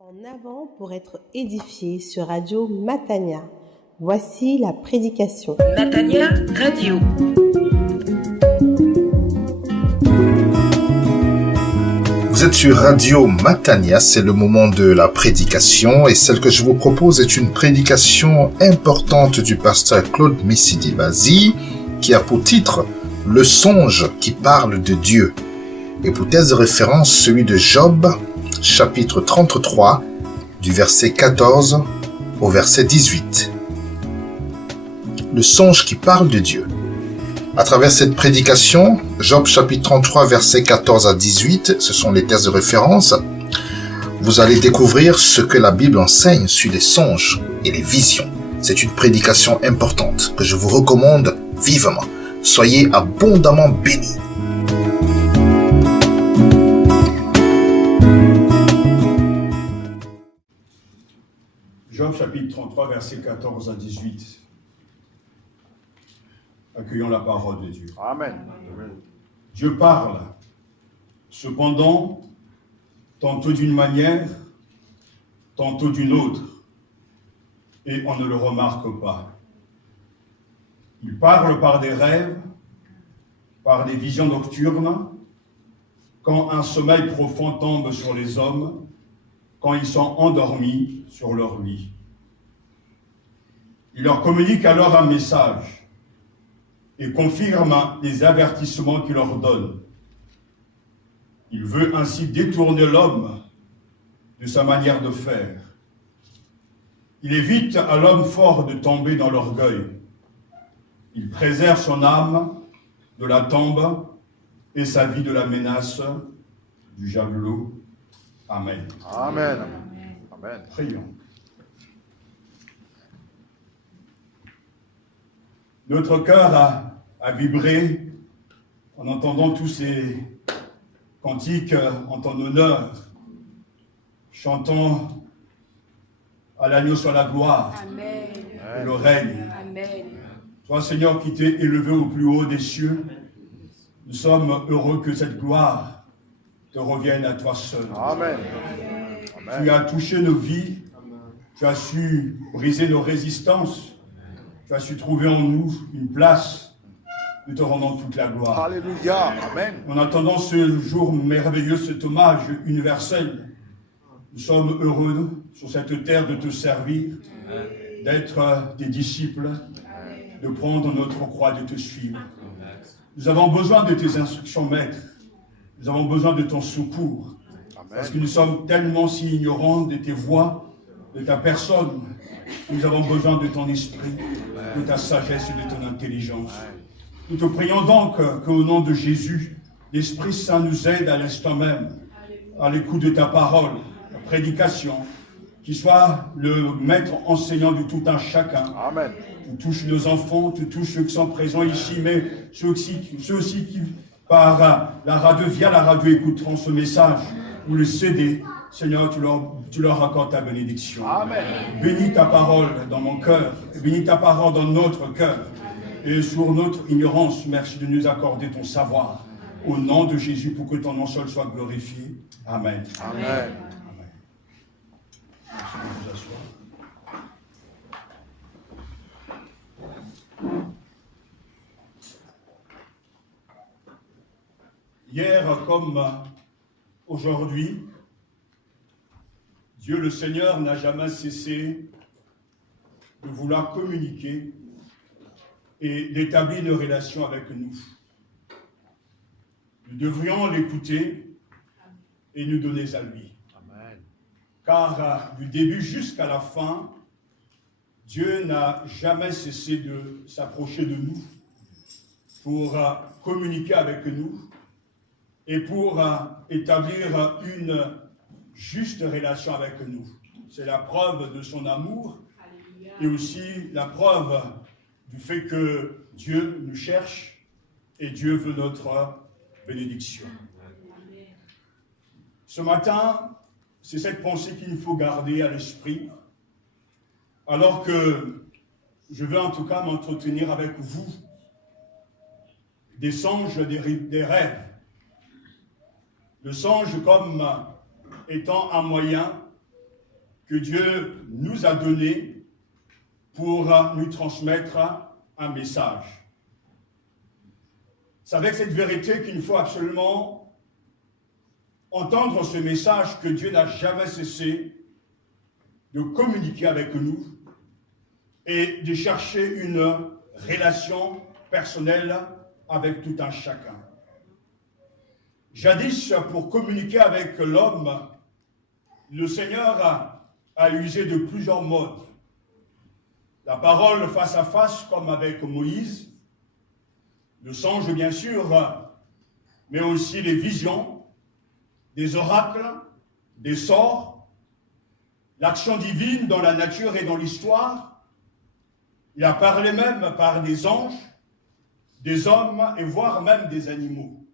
En avant pour être édifié sur Radio Matania. Voici la prédication. Matania Radio. Vous êtes sur Radio Matania, c'est le moment de la prédication et celle que je vous propose est une prédication importante du pasteur Claude Missidi-Bazi qui a pour titre « Le songe qui parle de Dieu » et pour thèse de référence celui de Job, chapitre 33, du verset 14 au verset 18. Le songe qui parle de Dieu. À travers cette prédication, Job chapitre 33, versets 14 à 18, ce sont les thèses de référence, vous allez découvrir ce que la Bible enseigne sur les songes et les visions. C'est une prédication importante que je vous recommande vivement. Soyez abondamment bénis. Job chapitre 33, versets 14 à 18. Accueillons la parole de Dieu. Amen. Dieu parle, cependant, tantôt d'une manière, tantôt d'une autre, et on ne le remarque pas. Il parle par des rêves, par des visions nocturnes, quand un sommeil profond tombe sur les hommes, quand ils sont endormis sur leur lit. Il leur communique alors un message et confirme les avertissements qu'il leur donne. Il veut ainsi détourner l'homme de sa manière de faire. Il évite à l'homme fort de tomber dans l'orgueil. Il préserve son âme de la tombe et sa vie de la menace du javelot. Amen. Amen. Amen. Prions. Notre cœur a vibré en entendant tous ces cantiques en ton honneur, chantant à l'agneau soit la gloire. Amen. Et le règne. Amen. Toi, Seigneur, qui t'es élevé au plus haut des cieux, nous sommes heureux que cette gloire te revienne à toi seul. Amen. Tu as touché nos vies, tu as su briser nos résistances, tu as su trouver en nous une place. Nous te rendons toute la gloire. Alléluia. Amen. En attendant ce jour merveilleux, cet hommage universel, nous sommes heureux sur cette terre de te servir, d'être tes disciples, de prendre notre croix, de te suivre. Nous avons besoin de tes instructions, Maître. Nous avons besoin de ton secours. Parce que nous sommes tellement si ignorants de tes voies, de ta personne. Nous avons besoin de ton esprit, de ta sagesse et de ton intelligence. Nous te prions donc qu'au nom de Jésus, l'Esprit Saint nous aide à l'instant même, à l'écoute de ta parole, la prédication, qui soit le maître enseignant de tout un chacun. Amen. Tu touches nos enfants, tu touches ceux qui sont présents ici, mais ceux aussi qui, par la radio, via la radio, écouteront ce message ou le CD. Seigneur, tu leur accordes ta bénédiction. Amen. Bénis ta parole dans mon cœur, bénis ta parole dans notre cœur. Et sur notre ignorance, merci de nous accorder ton savoir. Au nom de Jésus, pour que ton nom seul soit glorifié. Amen. Amen. Amen. Merci de vous asseoir. Hier comme aujourd'hui, Dieu le Seigneur n'a jamais cessé de vouloir communiquer et d'établir une relation avec nous. Nous devrions l'écouter et nous donner à lui. Amen. Car du début jusqu'à la fin, Dieu n'a jamais cessé de s'approcher de nous pour communiquer avec nous et pour établir une juste relation avec nous. C'est la preuve de son amour et aussi la preuve du fait que Dieu nous cherche et Dieu veut notre bénédiction. Ce matin, c'est cette pensée qu'il faut garder à l'esprit, alors que je veux en tout cas m'entretenir avec vous des songes, des rêves. Le songe comme étant un moyen que Dieu nous a donné pour nous transmettre un message. C'est avec cette vérité qu'il faut absolument entendre ce message que Dieu n'a jamais cessé de communiquer avec nous et de chercher une relation personnelle avec tout un chacun. Jadis, pour communiquer avec l'homme, le Seigneur a usé de plusieurs modes. La parole face à face, comme avec Moïse, le songe bien sûr, mais aussi les visions, des oracles, des sorts, l'action divine dans la nature et dans l'histoire. Il a parlé même par des anges, des hommes et voire même des animaux.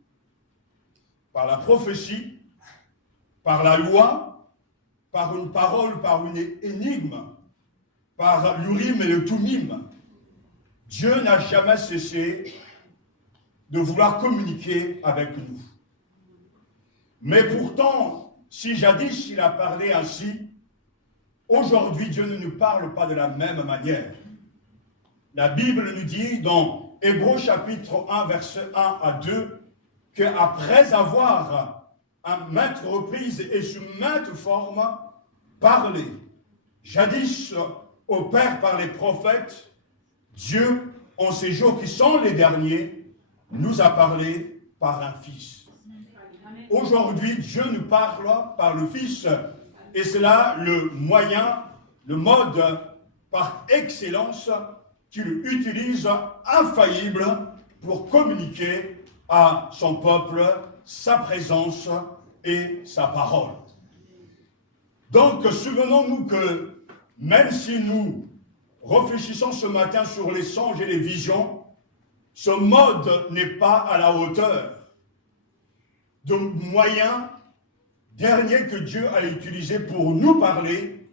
Par la prophétie, par la loi, par une parole, par une énigme, par l'urim et le tumim. Dieu n'a jamais cessé de vouloir communiquer avec nous. Mais pourtant, si jadis il a parlé ainsi, aujourd'hui Dieu ne nous parle pas de la même manière. La Bible nous dit dans Hébreux chapitre 1, verset 1 à 2, qu'après avoir à maintes reprises et sous maintes formes parlé, jadis au Père par les prophètes, Dieu, en ces jours qui sont les derniers, nous a parlé par un Fils. Aujourd'hui, Dieu nous parle par le Fils, et c'est là le moyen, le mode par excellence qu'il utilise infaillible pour communiquer à son peuple sa présence et sa parole. Donc, souvenons-nous que même si nous réfléchissons ce matin sur les songes et les visions, ce mode n'est pas à la hauteur de moyens derniers que Dieu a utilisés pour nous parler.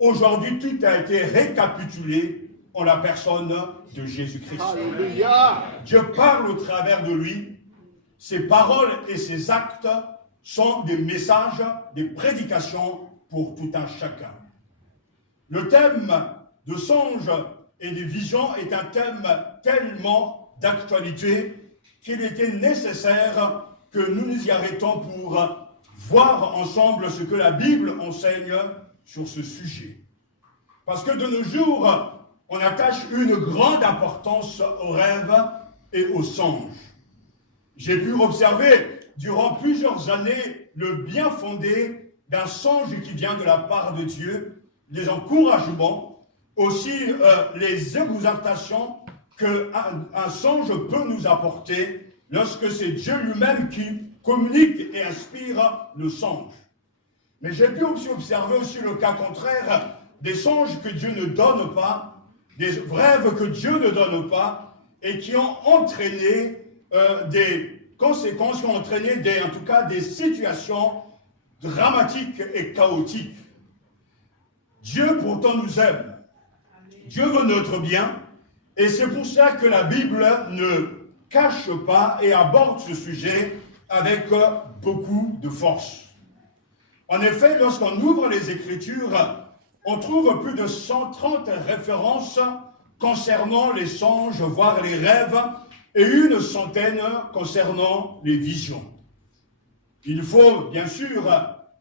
Aujourd'hui, tout a été récapitulé en la personne de Jésus-Christ. Alléluia. Dieu parle au travers de lui. Ses paroles et ses actes sont des messages, des prédications pour tout un chacun. Le thème de songes et de visions est un thème tellement d'actualité qu'il était nécessaire que nous nous y arrêtons pour voir ensemble ce que la Bible enseigne sur ce sujet. Parce que de nos jours, on attache une grande importance aux rêves et aux songes. J'ai pu observer durant plusieurs années le bien fondé d'un songe qui vient de la part de Dieu, les encouragements, aussi les exhortations qu'un songe peut nous apporter lorsque c'est Dieu lui-même qui communique et inspire le songe. Mais j'ai pu aussi observer aussi le cas contraire, des songes que Dieu ne donne pas, des rêves que Dieu ne donne pas, et qui ont entraîné des conséquences, qui ont entraîné en tout cas des situations dramatiques et chaotiques. Dieu pourtant nous aime. Dieu veut notre bien, et c'est pour ça que la Bible ne cache pas et aborde ce sujet avec beaucoup de force. En effet, lorsqu'on ouvre les Écritures, on trouve plus de 130 références concernant les songes, voire les rêves, et une centaine concernant les visions. Il faut bien sûr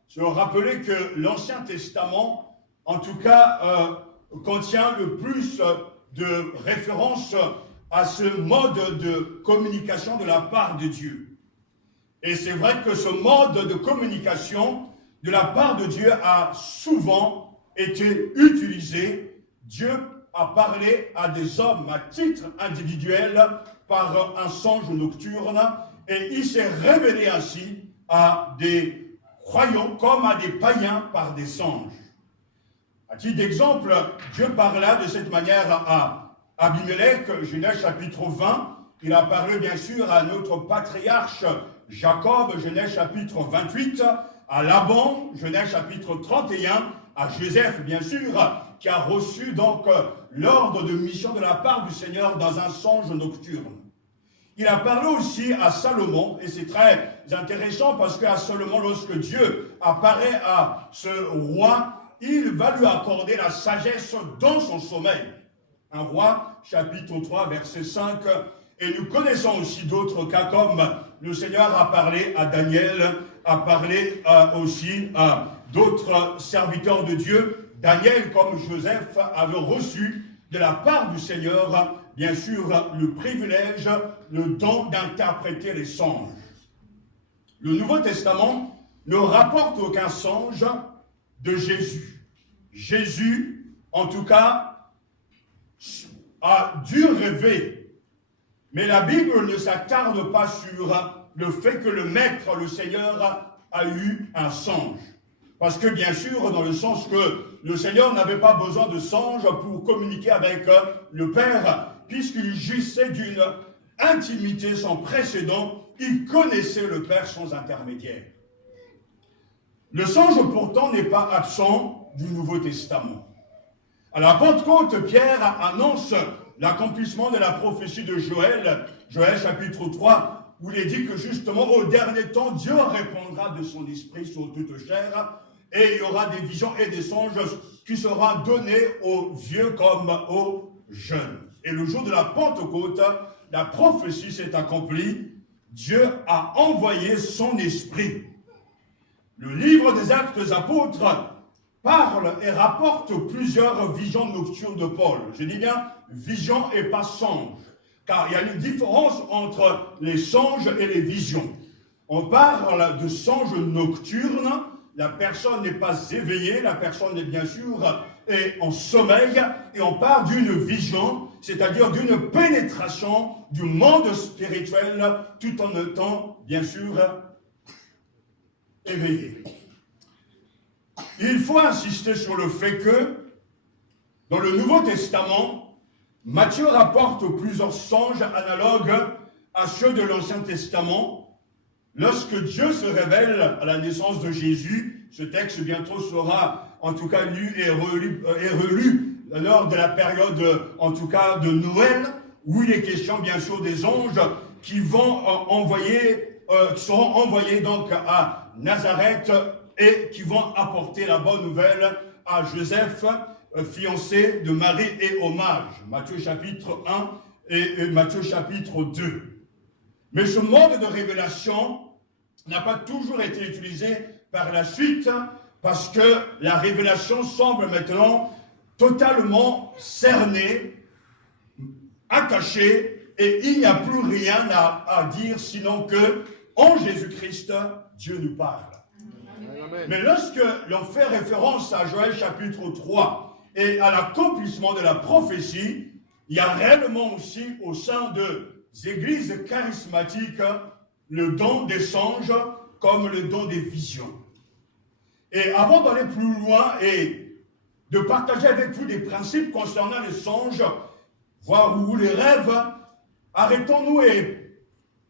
se rappeler que l'Ancien Testament, en tout cas, contient le plus de références à ce mode de communication de la part de Dieu. Et c'est vrai que ce mode de communication de la part de Dieu a souvent été utilisé. Dieu a parlé à des hommes à titre individuel par un songe nocturne, et il s'est révélé ainsi à des croyants comme à des païens par des songes. À titre d'exemple, Dieu parla de cette manière à Abimelech, Genèse chapitre 20. Il a parlé bien sûr à notre patriarche Jacob, Genèse chapitre 28, à Laban, Genèse chapitre 31, à Joseph bien sûr, qui a reçu donc l'ordre de mission de la part du Seigneur dans un songe nocturne. Il a parlé aussi à Salomon, et c'est très intéressant parce qu'à Salomon, lorsque Dieu apparaît à ce roi, il va lui accorder la sagesse dans son sommeil. Un roi, chapitre 3, verset 5. Et nous connaissons aussi d'autres cas comme le Seigneur a parlé à Daniel, a parlé aussi à d'autres serviteurs de Dieu. Daniel, comme Joseph, avait reçu de la part du Seigneur, bien sûr, le privilège, le don d'interpréter les songes. Le Nouveau Testament ne rapporte aucun songe de Jésus. Jésus, en tout cas, a dû rêver. Mais la Bible ne s'attarde pas sur le fait que le Maître, le Seigneur, a eu un songe. Parce que bien sûr, dans le sens que le Seigneur n'avait pas besoin de songe pour communiquer avec le Père, puisqu'il jouissait d'une intimité sans précédent, il connaissait le Père sans intermédiaire. Le songe pourtant n'est pas absent du Nouveau Testament. À la Pentecôte, Pierre annonce l'accomplissement de la prophétie de Joël, Joël chapitre 3, où il est dit que justement au dernier temps, Dieu répandra de son esprit sur toute chair, et il y aura des visions et des songes qui seront donnés aux vieux comme aux jeunes. Et le jour de la Pentecôte, la prophétie s'est accomplie, Dieu a envoyé son esprit. Le livre des Actes des Apôtres parle et rapporte plusieurs visions nocturnes de Paul. Je dis bien vision et pas songe, car il y a une différence entre les songes et les visions. On parle de songes nocturnes, la personne n'est pas éveillée, la personne est bien sûr est en sommeil, et on parle d'une vision, c'est-à-dire d'une pénétration du monde spirituel, tout en étant bien sûr éveillé. Il faut insister sur le fait que, dans le Nouveau Testament, Matthieu rapporte plusieurs songes analogues à ceux de l'Ancien Testament. Lorsque Dieu se révèle à la naissance de Jésus, ce texte bientôt sera en tout cas lu et relu lors de la période en tout cas de Noël, où il est question bien sûr des anges qui vont qui seront envoyés donc à Nazareth et qui vont apporter la bonne nouvelle à Joseph, fiancé de Marie et aux mages. Matthieu chapitre 1 et Matthieu chapitre 2. Mais ce mode de révélation n'a pas toujours été utilisé par la suite, parce que la révélation semble maintenant totalement cernée, attachée, et il n'y a plus rien à dire sinon que en Jésus-Christ, Dieu nous parle. Amen. Mais lorsque l'on fait référence à Joël chapitre 3 et à l'accomplissement de la prophétie, il y a réellement aussi au sein des églises charismatiques le don des songes comme le don des visions. Et avant d'aller plus loin et de partager avec vous des principes concernant les songes, voire ou les rêves, arrêtons-nous et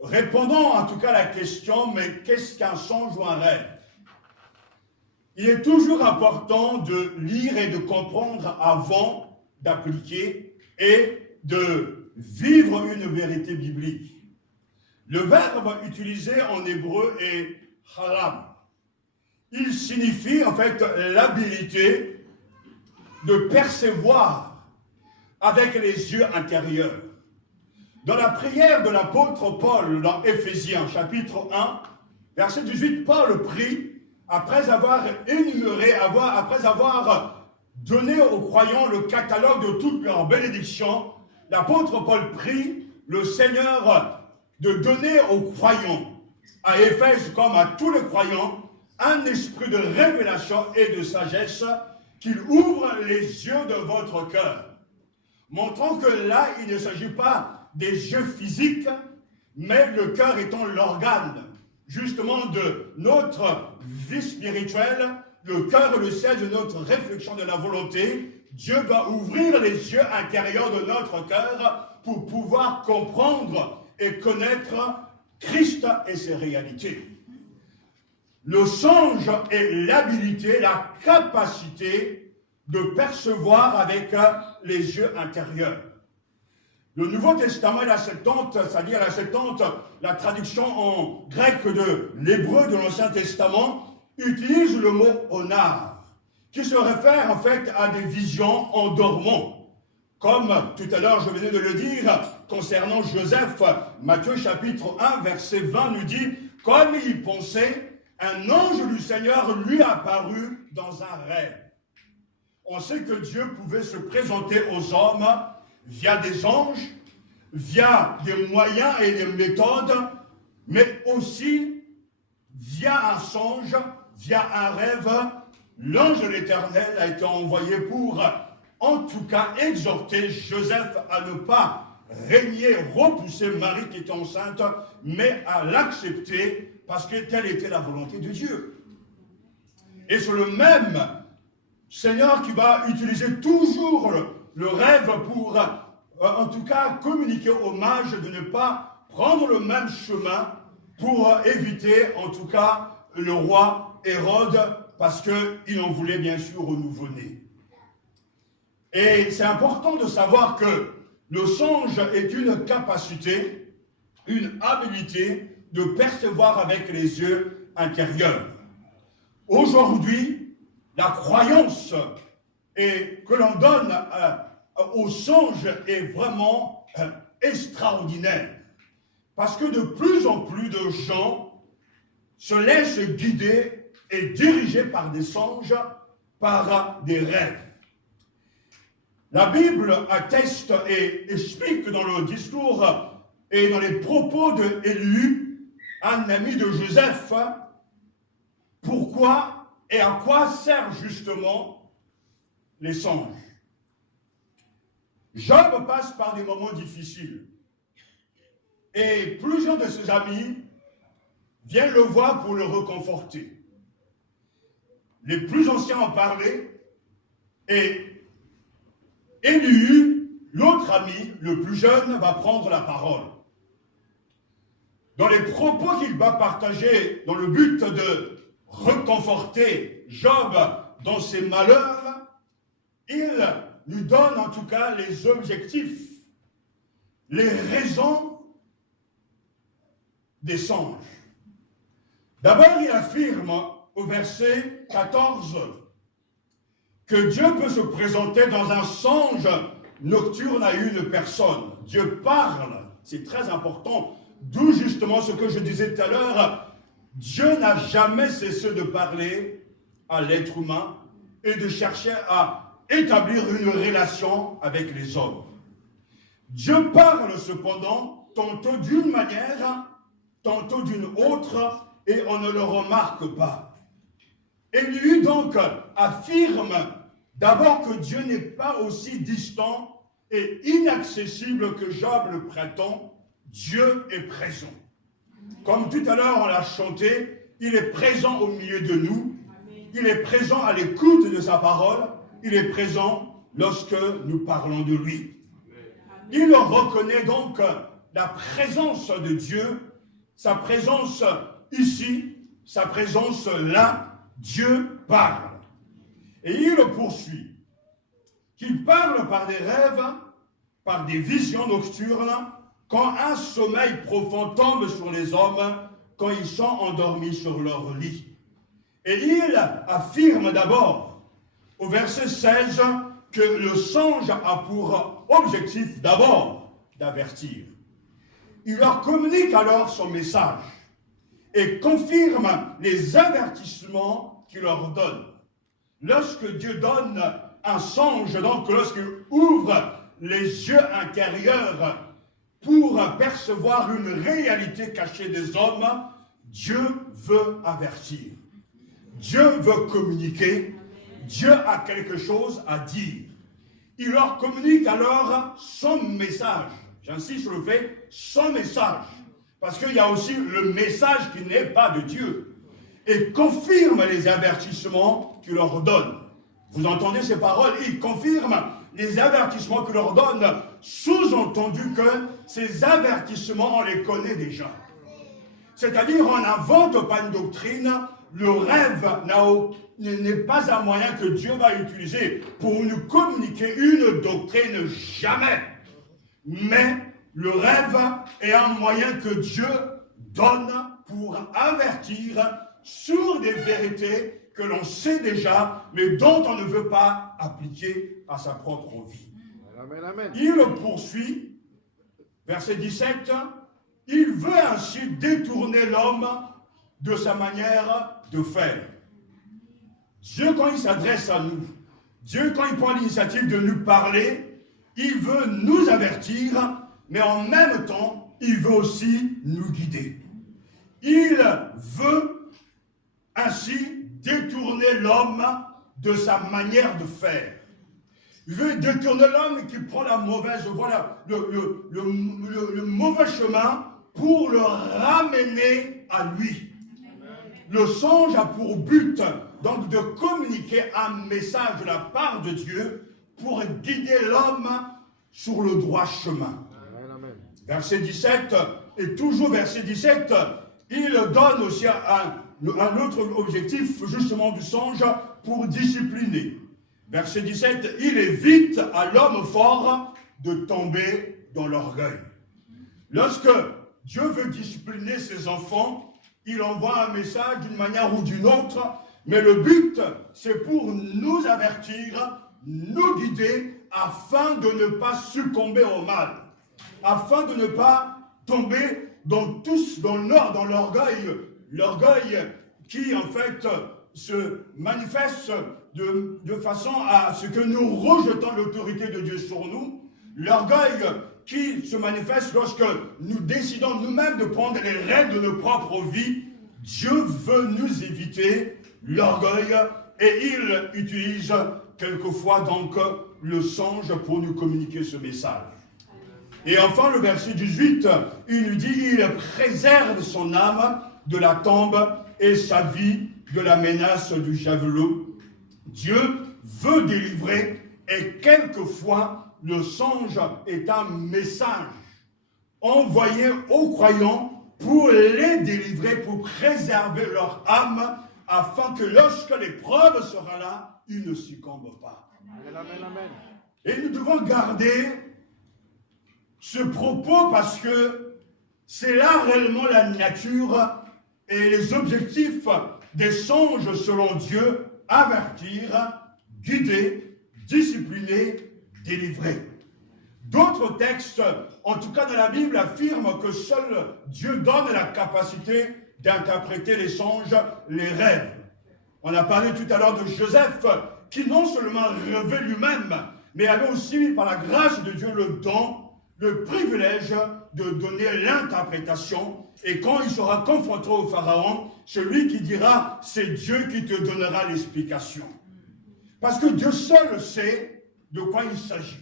répondons en tout cas à la question, mais qu'est-ce qu'un songe ou un rêve? Il est toujours important de lire et de comprendre avant d'appliquer et de vivre une vérité biblique. Le verbe utilisé en hébreu est halam. Il signifie en fait l'habilité de percevoir avec les yeux intérieurs. Dans la prière de l'apôtre Paul dans Éphésiens chapitre 1, verset 18, Paul prie, après avoir énuméré, après avoir donné aux croyants le catalogue de toutes leurs bénédictions, l'apôtre Paul prie le Seigneur de donner aux croyants, à Éphèse comme à tous les croyants, un esprit de révélation et de sagesse, qu'il ouvre les yeux de votre cœur. Montrant que là, il ne s'agit pas des yeux physiques, mais le cœur étant l'organe, justement, de notre vie spirituelle, le cœur est le siège de notre réflexion de la volonté. Dieu doit ouvrir les yeux intérieurs de notre cœur pour pouvoir comprendre et connaître Christ et ses réalités. Le songe est l'habilité, la capacité de percevoir avec les yeux intérieurs. Le Nouveau Testament et la Septante, c'est-à-dire la Septante, la traduction en grec de l'hébreu de l'Ancien Testament, utilise le mot onar, qui se réfère en fait à des visions en dormant. Comme tout à l'heure je venais de le dire concernant Joseph, Matthieu chapitre 1 verset 20 nous dit « Comme il pensait, un ange du Seigneur lui apparut dans un rêve. » On sait que Dieu pouvait se présenter aux hommes via des anges, via des moyens et des méthodes, mais aussi via un songe, via un rêve. L'ange de l'Éternel a été envoyé pour, en tout cas, exhorter Joseph à ne pas régner, repousser Marie qui était enceinte, mais à l'accepter parce que telle était la volonté de Dieu. Et c'est le même Seigneur qui va utiliser toujours le rêve pour, en tout cas, communiquer aux mages de ne pas prendre le même chemin pour éviter, en tout cas, le roi Hérode, parce qu'il en voulait bien sûr au nouveau-né. Et c'est important de savoir que le songe est une capacité, une habilité de percevoir avec les yeux intérieurs. Aujourd'hui, la croyance que l'on donne au songe est vraiment extraordinaire. Parce que de plus en plus de gens se laissent guider et diriger par des songes, par des rêves. La Bible atteste et explique dans le discours et dans les propos d'Élie, un ami de Joseph, pourquoi et à quoi servent justement les songes. Job passe par des moments difficiles et plusieurs de ses amis viennent le voir pour le réconforter. Les plus anciens en parlaient et Élie, l'autre ami, le plus jeune, va prendre la parole. Dans les propos qu'il va partager dans le but de réconforter Job dans ses malheurs, il nous donne en tout cas les objectifs, les raisons des songes. D'abord, il affirme au verset 14 que Dieu peut se présenter dans un songe nocturne à une personne. Dieu parle, c'est très important, d'où justement ce que je disais tout à l'heure, Dieu n'a jamais cessé de parler à l'être humain et de chercher à établir une relation avec les hommes. Dieu parle cependant, tantôt d'une manière, tantôt d'une autre, et on ne le remarque pas. Élie donc affirme d'abord que Dieu n'est pas aussi distant et inaccessible que Job le prétend. Dieu est présent. Comme tout à l'heure on l'a chanté, il est présent au milieu de nous, il est présent à l'écoute de sa parole, il est présent lorsque nous parlons de lui. Il reconnaît donc la présence de Dieu, sa présence ici, sa présence là. Dieu parle. Et il poursuit qu'il parle par des rêves, par des visions nocturnes, quand un sommeil profond tombe sur les hommes, quand ils sont endormis sur leur lit. Et il affirme d'abord, au verset 16, que le songe a pour objectif d'abord d'avertir. Il leur communique alors son message et confirme les avertissements qu'il leur donne. Lorsque Dieu donne un songe, donc lorsqu'il ouvre les yeux intérieurs pour percevoir une réalité cachée des hommes, Dieu veut avertir. Dieu veut communiquer. Dieu a quelque chose à dire. Il leur communique alors son message. J'insiste sur le fait, son message. Parce qu'il y a aussi le message qui n'est pas de Dieu. Et confirme les avertissements qu'il leur donne. Vous entendez ces paroles? Il confirme les avertissements qu'il leur donne, sous-entendu que ces avertissements, on les connaît déjà. C'est-à-dire, on n'invente pas une doctrine, le rêve n'est pas un moyen que Dieu va utiliser pour nous communiquer une doctrine, jamais. Mais le rêve est un moyen que Dieu donne pour avertir sur des vérités que l'on sait déjà, mais dont on ne veut pas appliquer à sa propre vie. Amen, amen. Il poursuit, verset 17, il veut ainsi détourner l'homme de sa manière de faire. Dieu, quand il s'adresse à nous, Dieu, quand il prend l'initiative de nous parler, il veut nous avertir, mais en même temps, il veut aussi nous guider. Il veut ainsi détourner l'homme de sa manière de faire. Il veut détourner l'homme qui prend la mauvaise voie, le mauvais chemin pour le ramener à lui. Le songe a pour but donc de communiquer un message de la part de Dieu pour guider l'homme sur le droit chemin. Verset 17, et toujours verset 17, il donne aussi un autre objectif justement du songe pour discipliner. Verset 17, il évite à l'homme fort de tomber dans l'orgueil. Lorsque Dieu veut discipliner ses enfants, il envoie un message d'une manière ou d'une autre, mais le but, c'est pour nous avertir, nous guider, afin de ne pas succomber au mal, afin de ne pas tomber dans l'orgueil qui, en fait, se manifeste de façon à ce que nous rejetons l'autorité de Dieu sur nous, l'orgueil qui se manifeste lorsque nous décidons nous-mêmes de prendre les règles de nos propres vies. Dieu veut nous éviter l'orgueil et il utilise quelquefois donc le songe pour nous communiquer ce message. Et enfin le verset 18, il nous dit, il préserve son âme de la tombe et sa vie de la menace du javelot. Dieu veut délivrer et quelquefois le songe est un message envoyé aux croyants pour les délivrer, pour préserver leur âme, afin que lorsque l'épreuve sera là, ils ne succombent pas. Amen, amen. Et nous devons garder ce propos parce que c'est là réellement la nature et les objectifs des songes selon Dieu: avertir, guider, discipliner, délivrer. D'autres textes, en tout cas dans la Bible, affirment que seul Dieu donne la capacité d'interpréter les songes, les rêves. On a parlé tout à l'heure de Joseph, qui non seulement rêvait lui-même, mais avait aussi, par la grâce de Dieu, le don, le privilège de donner l'interprétation. Et quand il sera confronté au Pharaon, celui qui dira, c'est Dieu qui te donnera l'explication. Parce que Dieu seul sait de quoi il s'agit.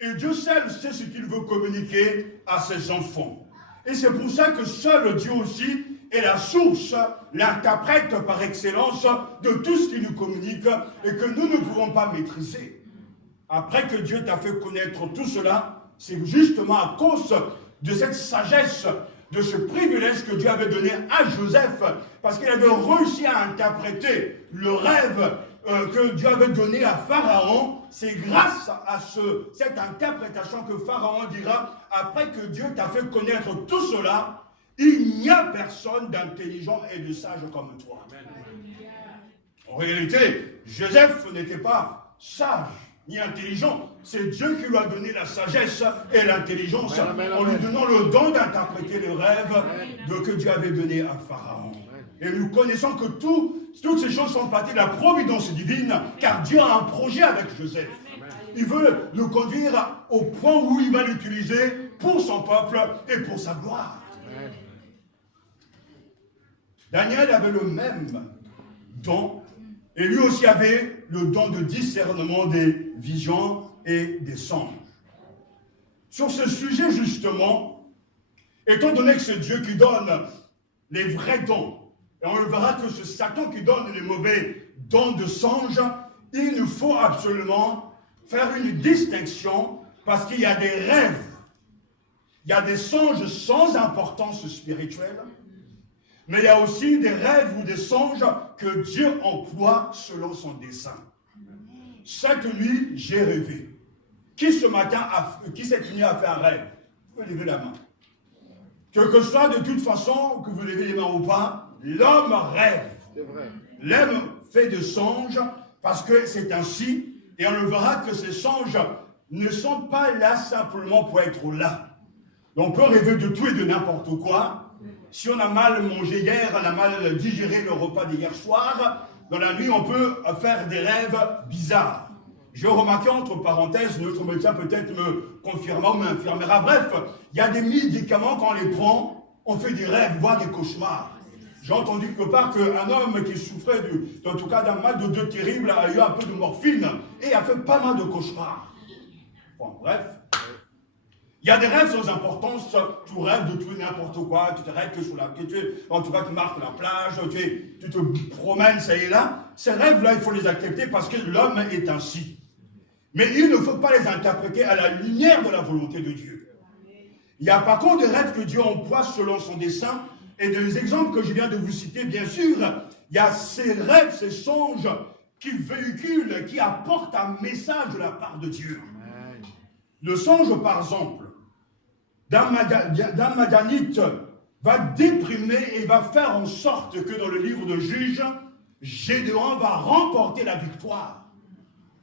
Et Dieu seul sait ce qu'il veut communiquer à ses enfants. Et c'est pour ça que seul Dieu aussi est la source, l'interprète par excellence de tout ce qu'il nous communique et que nous ne pouvons pas maîtriser. Après que Dieu t'a fait connaître tout cela, c'est justement à cause de cette sagesse, de ce privilège que Dieu avait donné à Joseph, parce qu'il avait réussi à interpréter le rêve que Dieu avait donné à Pharaon. C'est grâce à cette interprétation que Pharaon dira, après que Dieu t'a fait connaître tout cela, il n'y a personne d'intelligent et de sage comme toi. En réalité, Joseph n'était pas sage ni intelligent. C'est Dieu qui lui a donné la sagesse et l'intelligence en lui donnant le don d'interpréter les rêves que Dieu avait donné à Pharaon. Et nous connaissons que toutes ces choses sont parties de la providence divine, car Dieu a un projet avec Joseph. Il veut le conduire au point où il va l'utiliser pour son peuple et pour sa gloire. Daniel avait le même don, et lui aussi avait le don de discernement des visions et des songes. Sur ce sujet, justement, étant donné que c'est Dieu qui donne les vrais dons, et on le verra que c'est Satan qui donne les mauvais dons de songes, il nous faut absolument faire une distinction, parce qu'il y a des rêves, il y a des songes sans importance spirituelle, mais il y a aussi des rêves ou des songes que Dieu emploie selon son dessein. Cette nuit, j'ai rêvé. Qui cette nuit a fait un rêve? Vous pouvez lever la main. Quel que soit de toute façon, que vous levez les mains ou pas, l'homme rêve. C'est vrai. L'homme fait de songes parce que c'est ainsi, et on le verra que ces songes ne sont pas là simplement pour être là. On peut rêver de tout et de n'importe quoi. Si on a mal mangé hier, on a mal digéré le repas d'hier soir, dans la nuit, on peut faire des rêves bizarres. J'ai remarqué, entre parenthèses, notre médecin peut-être me confirmera ou m'infirmera. Bref, il y a des médicaments, quand on les prend, on fait des rêves, voire des cauchemars. J'ai entendu quelque part qu'un homme qui souffrait, en tout cas d'un mal de dos terrible, a eu un peu de morphine et a fait pas mal de cauchemars. Bon, bref. Il y a des rêves sans importance, tu rêves de tout et n'importe quoi, tu te rêves que sur la en tout cas tu marques la plage, tu te promènes, ça et là. Ces rêves-là, il faut les accepter parce que l'homme est ainsi. Mais il ne faut pas les interpréter à la lumière de la volonté de Dieu. Il y a par contre des rêves que Dieu emploie selon son dessein, et des exemples que je viens de vous citer, bien sûr, il y a ces rêves, ces songes qui véhiculent, qui apportent un message de la part de Dieu. Le songe, par exemple, d'un Madianite va déprimer et va faire en sorte que dans le livre de Juges, Gédéon va remporter la victoire.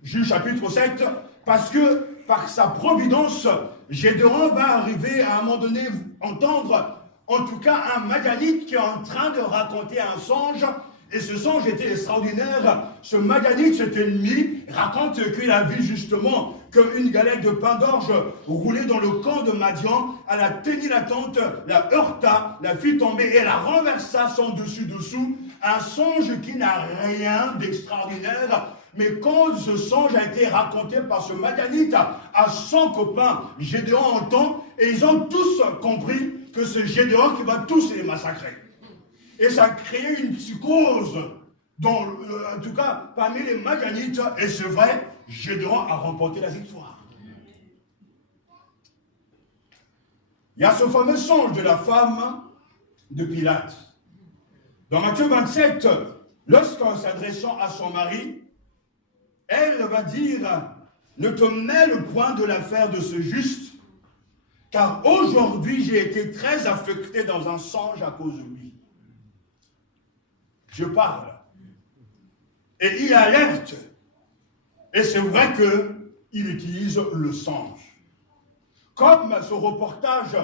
Juges chapitre 7, parce que par sa providence, Gédéon va arriver à un moment donné entendre, en tout cas, un Madianite qui est en train de raconter un songe. Et ce songe était extraordinaire. Ce Madianite, cet ennemi, raconte qu'il a vu justement qu'une galette de pain d'orge roulait dans le camp de Madian. Elle a teigné la tente, la heurta, la fit tomber et la renversa son dessus-dessous. Un songe qui n'a rien d'extraordinaire. Mais quand ce songe a été raconté par ce Madianite à son copain, Gédéon entend, et ils ont tous compris que c'est Gédéon qui va tous les massacrer. Et ça a créé une psychose, en tout cas parmi les Madianites, et c'est vrai, Gédéon a remporté la victoire. Il y a ce fameux songe de la femme de Pilate. Dans Matthieu 27, lorsqu'en s'adressant à son mari, elle va dire, ne te mêle point de l'affaire de ce juste, car aujourd'hui j'ai été très affecté dans un songe à cause de lui. Je parle. Et il alerte. Et c'est vrai qu'il utilise le songe. Comme ce reportage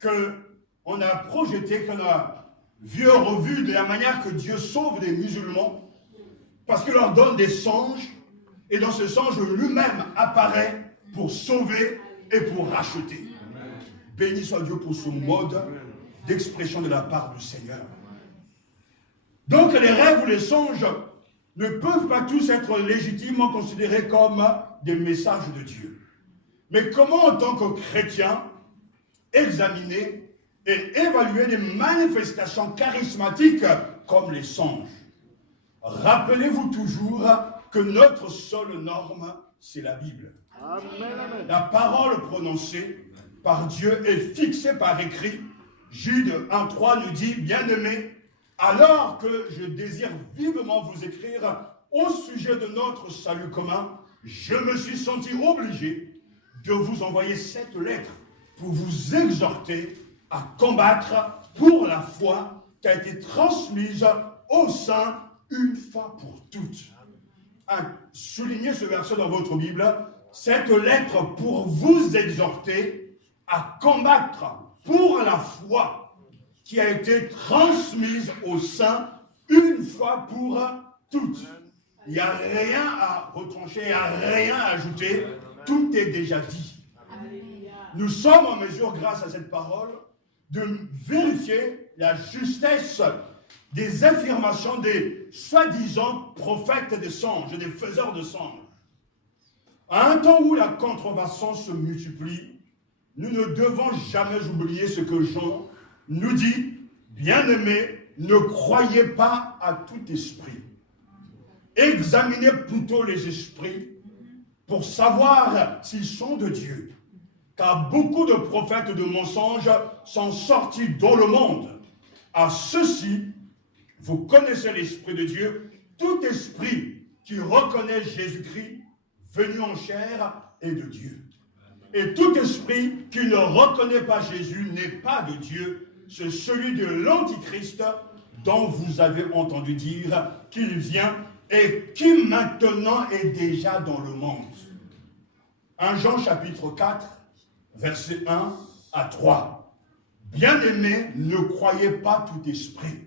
qu'on a projeté, qu'on a vu et revu de la manière que Dieu sauve les musulmans, parce qu'il leur donne des songes, et dans ce songe, lui-même apparaît pour sauver et pour racheter. Béni soit Dieu pour ce mode d'expression de la part du Seigneur. Donc les rêves ou les songes ne peuvent pas tous être légitimement considérés comme des messages de Dieu. Mais comment en tant que chrétien examiner et évaluer les manifestations charismatiques comme les songes? Rappelez-vous toujours que notre seule norme, c'est la Bible. Amen, amen. La parole prononcée par Dieu est fixée par écrit. Jude 1,3 nous dit, bien-aimés, alors que je désire vivement vous écrire au sujet de notre salut commun, je me suis senti obligé de vous envoyer cette lettre pour vous exhorter à combattre pour la foi qui a été transmise au sein une fois pour toutes. Soulignez ce verset dans votre Bible, cette lettre pour vous exhorter à combattre pour la foi qui a été transmise au sein une fois pour toutes. Il n'y a rien à retrancher, il n'y a rien à ajouter, tout est déjà dit. Nous sommes en mesure, grâce à cette parole, de vérifier la justesse des affirmations des soi-disant prophètes des songes, des faiseurs de songes. À un temps où la contrefaçon se multiplie, nous ne devons jamais oublier ce que Jean nous dit, bien-aimés, ne croyez pas à tout esprit. Examinez plutôt les esprits pour savoir s'ils sont de Dieu. Car beaucoup de prophètes de mensonges sont sortis dans le monde. À ceci, vous connaissez l'Esprit de Dieu, tout esprit qui reconnaît Jésus-Christ, venu en chair, est de Dieu. Et tout esprit qui ne reconnaît pas Jésus n'est pas de Dieu, c'est celui de l'Antichrist dont vous avez entendu dire qu'il vient et qui maintenant est déjà dans le monde. 1 Jean chapitre 4, versets 1 à 3. Bien-aimés, ne croyez pas tout esprit.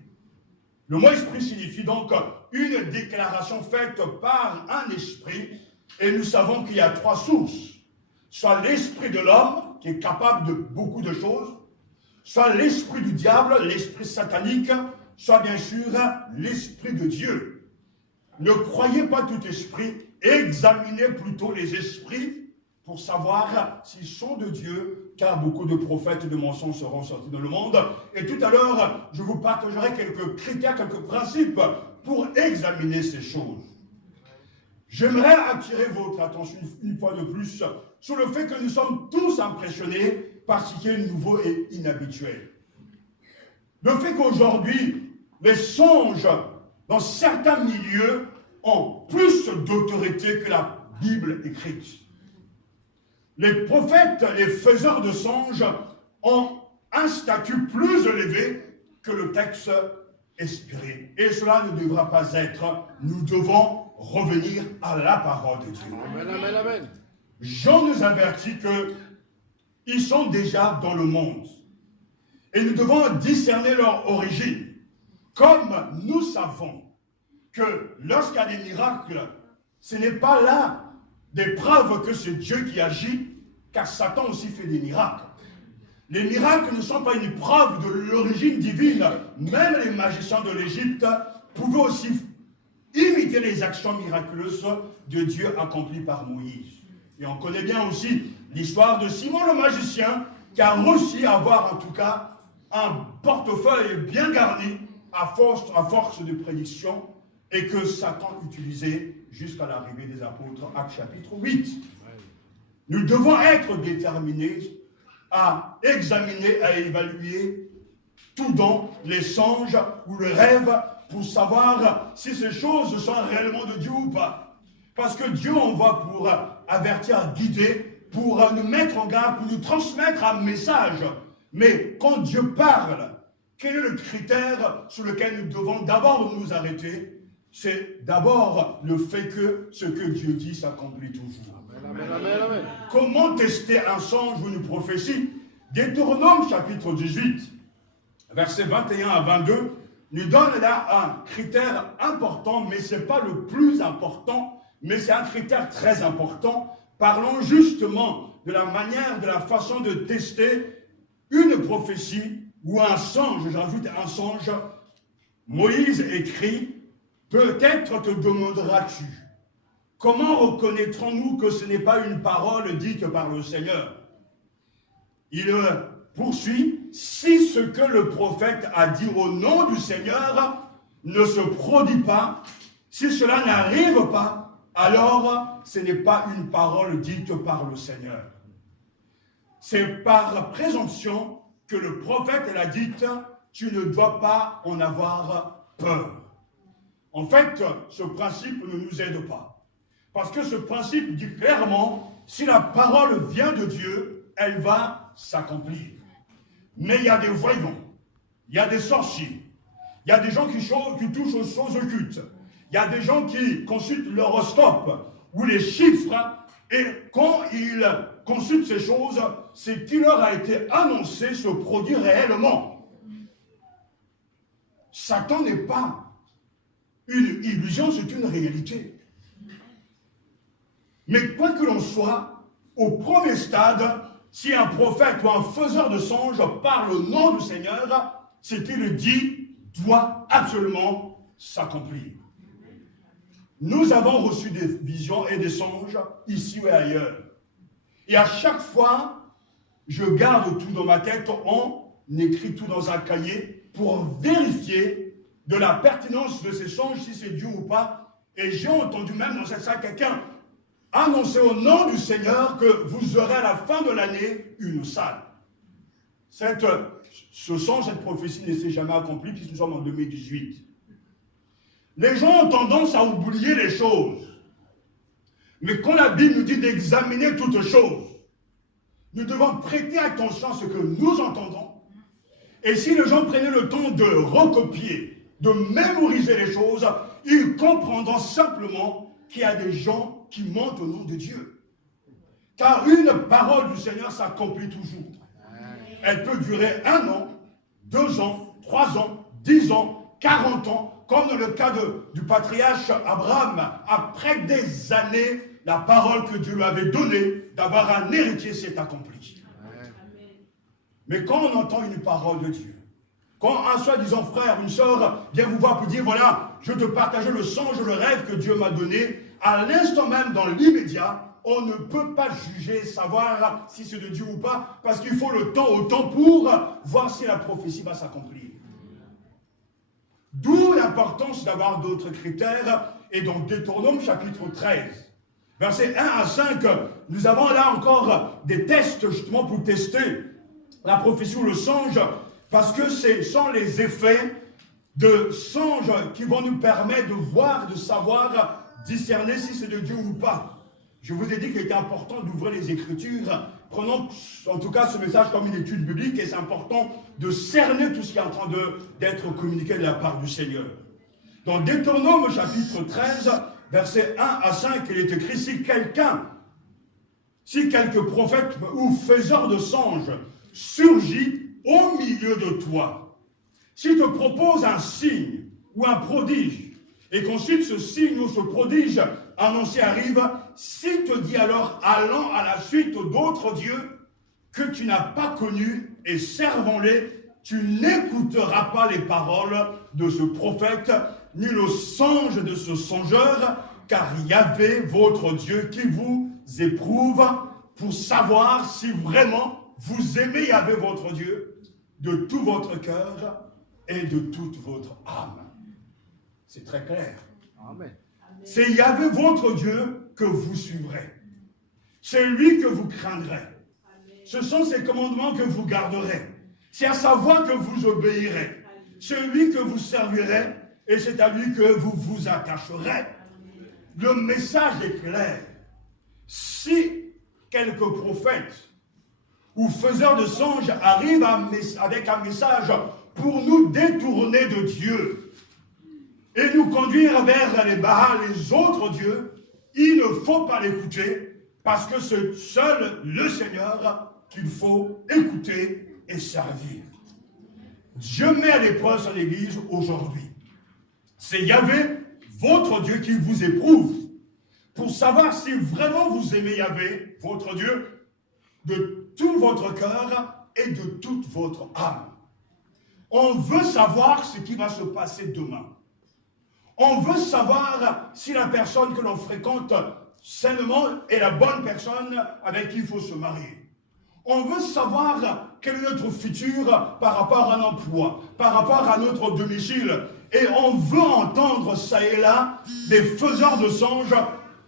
Le mot esprit signifie donc une déclaration faite par un esprit, et nous savons qu'il y a 3 sources. Soit l'esprit de l'homme, qui est capable de beaucoup de choses, soit l'esprit du diable, l'esprit satanique, soit bien sûr l'esprit de Dieu. Ne croyez pas tout esprit, examinez plutôt les esprits pour savoir s'ils sont de Dieu, car beaucoup de prophètes de mensonges seront sortis dans le monde. Et tout à l'heure, je vous partagerai quelques critères, quelques principes pour examiner ces choses. J'aimerais attirer votre attention une fois de plus sur le fait que nous sommes tous impressionnés par ce qui est nouveau et inhabituel. Le fait qu'aujourd'hui, les songes dans certains milieux ont plus d'autorité que la Bible écrite. Les prophètes, les faiseurs de songes ont un statut plus élevé que le texte inspiré. Et cela ne devra pas être. Nous devons revenir à la parole de Dieu. Amen, amen, amen. Jean nous avertit qu'ils sont déjà dans le monde. Et nous devons discerner leur origine. Comme nous savons que lorsqu'il y a des miracles, ce n'est pas là des preuves que c'est Dieu qui agit, car Satan aussi fait des miracles. Les miracles ne sont pas une preuve de l'origine divine. Même les magiciens de l'Égypte pouvaient aussi imiter les actions miraculeuses de Dieu accomplies par Moïse. Et on connaît bien aussi l'histoire de Simon le magicien, qui a réussi à avoir en tout cas un portefeuille bien garni à force de prédiction, et que Satan utilisait jusqu'à l'arrivée des apôtres, Actes chapitre 8. Nous devons être déterminés à examiner, à évaluer tout don, les songes ou les rêves, pour savoir si ces choses sont réellement de Dieu ou pas. Parce que Dieu envoie pour avertir, guider, pour nous mettre en garde, pour nous transmettre un message. Mais quand Dieu parle, quel est le critère sur lequel nous devons d'abord nous arrêter? C'est d'abord le fait que ce que Dieu dit s'accomplit toujours. Amen, amen, amen. Comment tester un songe ou une prophétie? Deutéronome chapitre 18, versets 21 à 22, nous donne là un critère important, mais ce n'est pas le plus important, mais c'est un critère très important. Parlons justement de la manière, de la façon de tester une prophétie ou un songe. J'ajoute un songe. Moïse écrit, peut-être te demanderas-tu, comment reconnaîtrons-nous que ce n'est pas une parole dite par le Seigneur? Il poursuit, si ce que le prophète a dit au nom du Seigneur ne se produit pas, si cela n'arrive pas, alors ce n'est pas une parole dite par le Seigneur. C'est par présomption que le prophète l'a dite, tu ne dois pas en avoir peur. En fait, ce principe ne nous aide pas. Parce que ce principe dit clairement, si la parole vient de Dieu, elle va s'accomplir. Mais il y a des voyants, il y a des sorciers, il y a des gens qui touchent aux choses occultes, il y a des gens qui consultent l'horoscope ou les chiffres, et quand ils consultent ces choses, ce qui leur a été annoncé se produit réellement. Satan n'est pas une illusion, c'est une réalité. Mais quoi que l'on soit, au premier stade, si un prophète ou un faiseur de songes parle au nom du Seigneur, ce qu'il dit doit absolument s'accomplir. Nous avons reçu des visions et des songes ici ou ailleurs. Et à chaque fois, je garde tout dans ma tête, on écrit tout dans un cahier pour vérifier de la pertinence de ces songes, si c'est Dieu ou pas. Et j'ai entendu même dans cette salle quelqu'un annoncer au nom du Seigneur que vous aurez à la fin de l'année une salle. Ce songe, cette prophétie ne s'est jamais accomplie puisque nous sommes en 2018. Les gens ont tendance à oublier les choses. Mais quand la Bible nous dit d'examiner toutes choses, nous devons prêter attention à ce que nous entendons. Et si les gens prenaient le temps de recopier, de mémoriser les choses, ils comprendront simplement qu'il y a des gens qui mentent au nom de Dieu. Car une parole du Seigneur s'accomplit toujours. Elle peut durer 1 an, 2 ans, 3 ans, 10 ans, 40 ans, comme dans le cas du patriarche Abraham. Après des années, la parole que Dieu lui avait donnée d'avoir un héritier s'est accomplie. Mais quand on entend une parole de Dieu, quand un soi-disant frère, une sœur vient vous voir pour dire, voilà, je te partage le songe, le rêve que Dieu m'a donné, à l'instant même, dans l'immédiat, on ne peut pas juger, savoir si c'est de Dieu ou pas, parce qu'il faut le temps au temps pour voir si la prophétie va s'accomplir. D'où l'importance d'avoir d'autres critères, et dans Deutéronome chapitre 13, versets 1 à 5, nous avons là encore des tests justement pour tester la prophétie ou le songe, parce que ce sont les effets de songe qui vont nous permettre de voir, de savoir, discerner si c'est de Dieu ou pas. Je vous ai dit qu'il était important d'ouvrir les Écritures. Prenons en tout cas ce message comme une étude biblique et c'est important de cerner tout ce qui est en train d'être communiqué de la part du Seigneur. Dans Deutéronome chapitre 13, versets 1 à 5, il est écrit, si quelque prophète ou faiseur de songes surgit au milieu de toi, s'il te propose un signe ou un prodige, et qu'ensuite ce signe ou ce prodige annoncé arrive, s'il te dit alors, allant à la suite d'autres dieux que tu n'as pas connus et servons-les, tu n'écouteras pas les paroles de ce prophète, ni le songe de ce songeur, car Yahvé, votre Dieu, qui vous éprouve pour savoir si vraiment vous aimez Yahvé, votre Dieu, de tout votre cœur et de toute votre âme. C'est très clair. Amen. C'est Yahvé votre Dieu que vous suivrez. C'est lui que vous craindrez. Ce sont ses commandements que vous garderez. C'est à sa voix que vous obéirez. C'est lui que vous servirez et c'est à lui que vous vous attacherez. Le message est clair. Si quelques prophètes ou faiseurs de songes arrivent avec un message pour nous détourner de Dieu, et nous conduire vers les Baals, les autres dieux, il ne faut pas l'écouter, parce que c'est seul le Seigneur qu'il faut écouter et servir. Dieu met à l'épreuve son Église aujourd'hui. C'est Yahvé, votre Dieu, qui vous éprouve, pour savoir si vraiment vous aimez Yahvé, votre Dieu, de tout votre cœur et de toute votre âme. On veut savoir ce qui va se passer demain. On veut savoir si la personne que l'on fréquente sainement est la bonne personne avec qui il faut se marier. On veut savoir quel est notre futur par rapport à un emploi, par rapport à notre domicile. Et on veut entendre ça et là des faiseurs de songes,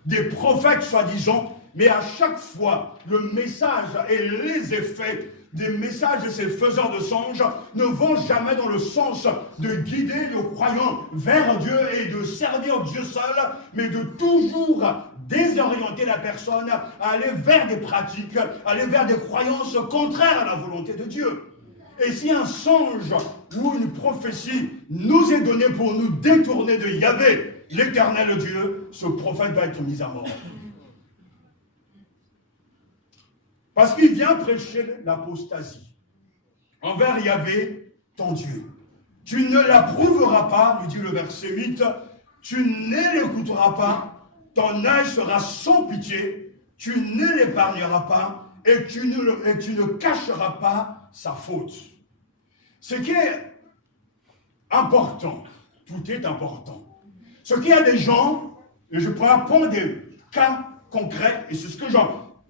des prophètes soi-disant, mais à chaque fois, le message et les effets des messages de ces faiseurs de songes ne vont jamais dans le sens de guider le croyant vers Dieu et de servir Dieu seul, mais de toujours désorienter la personne à aller vers des pratiques, aller vers des croyances contraires à la volonté de Dieu. Et si un songe ou une prophétie nous est donné pour nous détourner de Yahvé, l'éternel Dieu, ce prophète va être mis à mort. Parce qu'il vient prêcher l'apostasie envers Yahvé, ton Dieu. Tu ne l'approuveras pas, lui dit le verset 8, tu ne l'écouteras pas, ton œil sera sans pitié, tu ne l'épargneras pas et tu ne cacheras pas sa faute. Ce qui est important, tout est important. Ce qu'il y a des gens, et je pourrais prendre des cas concrets, et c'est ce que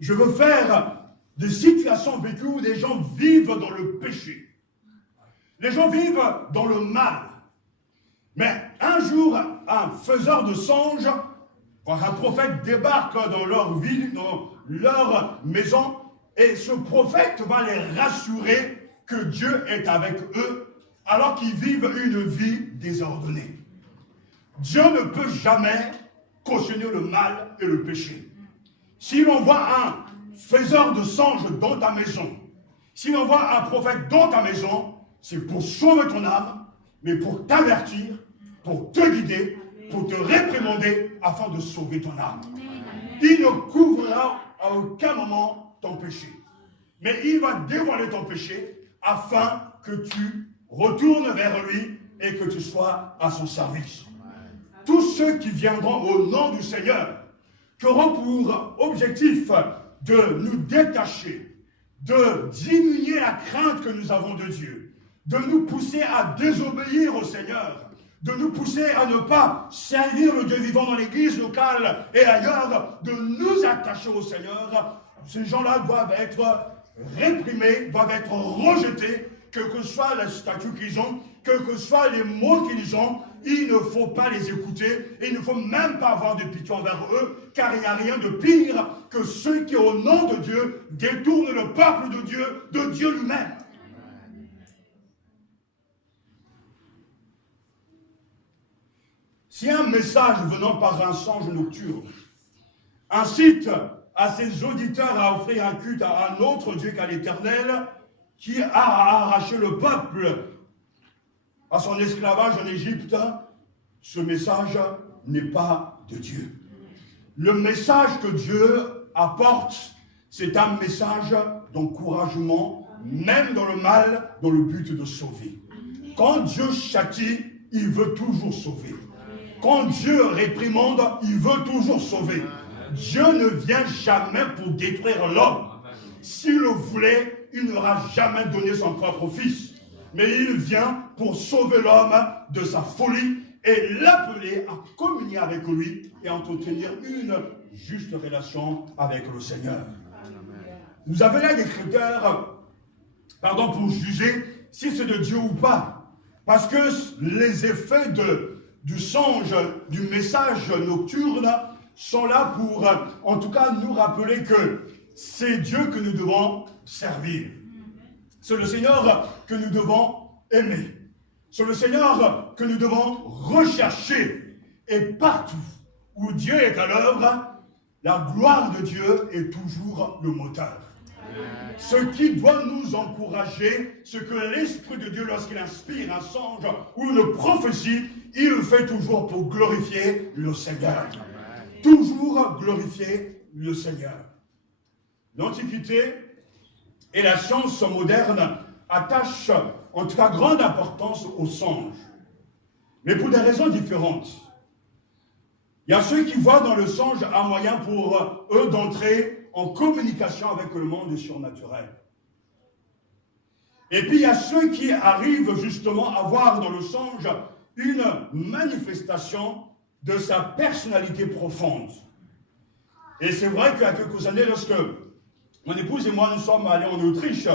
je veux faire, des situations vécues où des gens vivent dans le péché. Les gens vivent dans le mal. Mais un jour, un faiseur de songes, un prophète débarque dans leur ville, dans leur maison, et ce prophète va les rassurer que Dieu est avec eux, alors qu'ils vivent une vie désordonnée. Dieu ne peut jamais cautionner le mal et le péché. Si l'on voit un faiseur de songes dans ta maison, si l'on voit un prophète dans ta maison, c'est pour sauver ton âme, mais pour t'avertir, pour te guider, pour te réprimander afin de sauver ton âme. Il ne couvrira à aucun moment ton péché. Mais il va dévoiler ton péché afin que tu retournes vers lui et que tu sois à son service. Tous ceux qui viendront au nom du Seigneur, qui auront pour objectif de nous détacher, de diminuer la crainte que nous avons de Dieu, de nous pousser à désobéir au Seigneur, de nous pousser à ne pas servir le Dieu vivant dans l'église locale et ailleurs, de nous attacher au Seigneur. Ces gens-là doivent être réprimés, doivent être rejetés, quel que soit le statut qu'ils ont, quels que soient les mots qu'ils ont. Il ne faut pas les écouter et il ne faut même pas avoir de pitié envers eux, car il n'y a rien de pire que ceux qui, au nom de Dieu, détournent le peuple de Dieu lui-même. Si un message venant par un songe nocturne incite à ses auditeurs à offrir un culte à un autre Dieu qu'à l'Éternel, qui a arraché le peuple à son esclavage en Égypte, ce message n'est pas de Dieu. Le message que Dieu apporte, c'est un message d'encouragement, même dans le mal, dans le but de sauver. Quand Dieu châtie, il veut toujours sauver. Quand Dieu réprimande, il veut toujours sauver. Dieu ne vient jamais pour détruire l'homme. S'il le voulait, il n'aura jamais donné son propre fils. Mais il vient pour sauver l'homme de sa folie et l'appeler à communier avec lui et à entretenir une juste relation avec le Seigneur. Vous avez là des critères, pour juger si c'est de Dieu ou pas. Parce que les effets du songe, du message nocturne sont là pour, en tout cas, nous rappeler que c'est Dieu que nous devons servir. C'est le Seigneur que nous devons aimer. C'est le Seigneur que nous devons rechercher. Et partout où Dieu est à l'œuvre, la gloire de Dieu est toujours le moteur. Ce qui doit nous encourager, c'est que l'Esprit de Dieu, lorsqu'il inspire un songe ou une prophétie, il le fait toujours pour glorifier le Seigneur. Toujours glorifier le Seigneur. L'Antiquité et la science moderne attachent en tout cas grande importance aux songes, mais pour des raisons différentes. Il y a ceux qui voient dans le songe un moyen pour eux d'entrer en communication avec le monde surnaturel. Et puis il y a ceux qui arrivent justement à voir dans le songe une manifestation de sa personnalité profonde. Et c'est vrai qu'il y a quelques années, lorsque mon épouse et moi nous sommes allés en Autriche,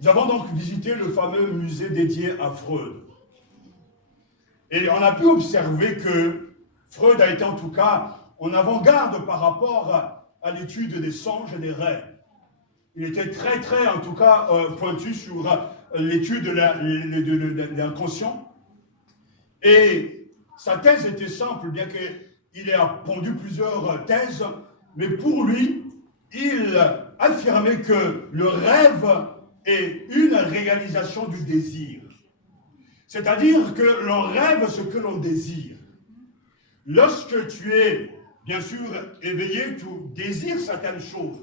nous avons donc visité le fameux musée dédié à Freud. Et on a pu observer que Freud a été en tout cas en avant-garde par rapport à l'étude des songes et des rêves. Il était très en tout cas pointu sur l'étude de l'inconscient. Et sa thèse était simple, bien qu'il ait pondu plusieurs thèses, mais pour lui, il affirmait que le rêve est une réalisation du désir. C'est-à-dire que l'on rêve ce que l'on désire. Lorsque tu es, bien sûr, éveillé, tu désires certaines choses.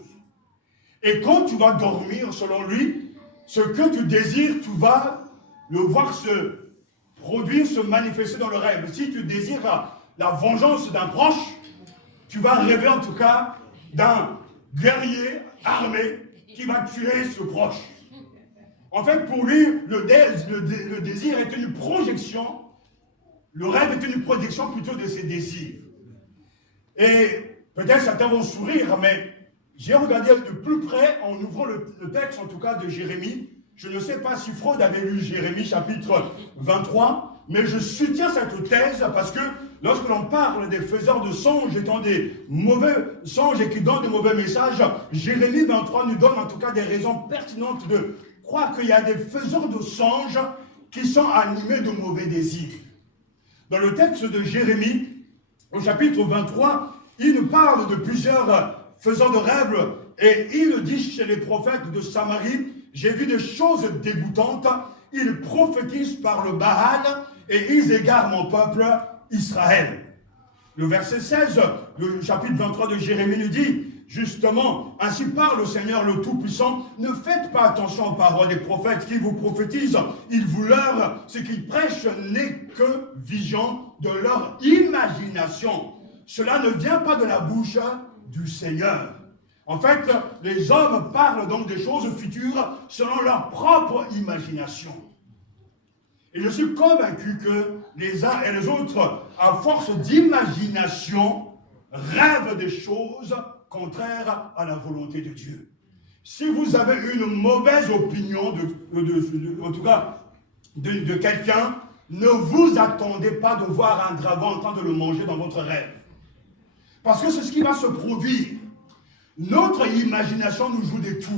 Et quand tu vas dormir, selon lui, ce que tu désires, tu vas le voir se produire, se manifester dans le rêve. Si tu désires la vengeance d'un proche, tu vas rêver en tout cas d'un guerrier armé qui va tuer ce proche. En fait, pour lui, le désir est une projection, le rêve est une projection plutôt de ses désirs. Et peut-être certains vont sourire, mais j'ai regardé de plus près en ouvrant le texte, en tout cas de Jérémie. Je ne sais pas si Freud avait lu Jérémie chapitre 23, mais je soutiens cette thèse parce que lorsque l'on parle des faiseurs de songes étant des mauvais songes et qui donnent des mauvais messages, Jérémie 23 nous donne en tout cas des raisons pertinentes de croire qu'il y a des faiseurs de songes qui sont animés de mauvais désirs. Dans le texte de Jérémie, au chapitre 23, il nous parle de plusieurs faiseurs de rêves et il nous dit chez les prophètes de Samarie, j'ai vu des choses dégoûtantes, ils prophétisent par le Baal et ils égarent mon peuple Israël. Le verset 16, le chapitre 23 de Jérémie nous dit, justement, ainsi parle le Seigneur le Tout-Puissant, ne faites pas attention aux paroles des prophètes qui vous prophétisent, ils vous leurrent, ce qu'ils prêchent n'est que vision de leur imagination. Cela ne vient pas de la bouche du Seigneur. En fait, les hommes parlent donc des choses futures selon leur propre imagination. Et je suis convaincu que les uns et les autres, à force d'imagination, rêvent des choses contraires à la volonté de Dieu. Si vous avez une mauvaise opinion, en tout cas de quelqu'un, ne vous attendez pas de voir un dragon en train de le manger dans votre rêve. Parce que c'est ce qui va se produire. Notre imagination nous joue des tours.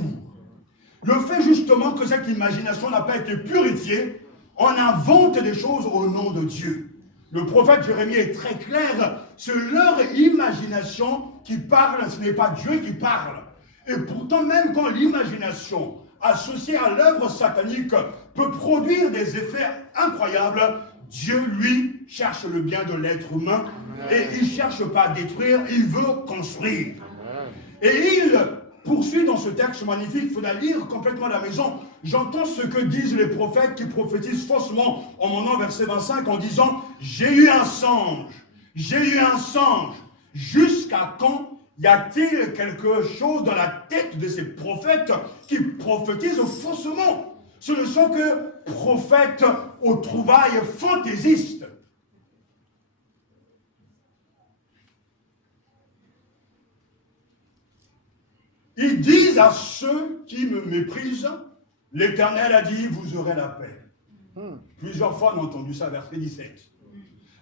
Le fait justement que cette imagination n'a pas été purifiée, on invente des choses au nom de Dieu. Le prophète Jérémie est très clair, c'est leur imagination qui parle, ce n'est pas Dieu qui parle. Et pourtant, même quand l'imagination associée à l'œuvre satanique peut produire des effets incroyables, Dieu, lui, cherche le bien de l'être humain et il ne cherche pas à détruire, il veut construire. Et il poursuit dans ce texte magnifique, il faut la lire complètement à la maison. J'entends ce que disent les prophètes qui prophétisent faussement en mon nom, verset 25, en disant « J'ai eu un songe, jusqu'à quand y a-t-il quelque chose dans la tête de ces prophètes qui prophétisent faussement? Ce ne sont que prophètes aux trouvailles fantaisistes. » Ils disent à ceux qui me méprisent, l'Éternel a dit, vous aurez la paix. Plusieurs fois, on a entendu ça, verset 17.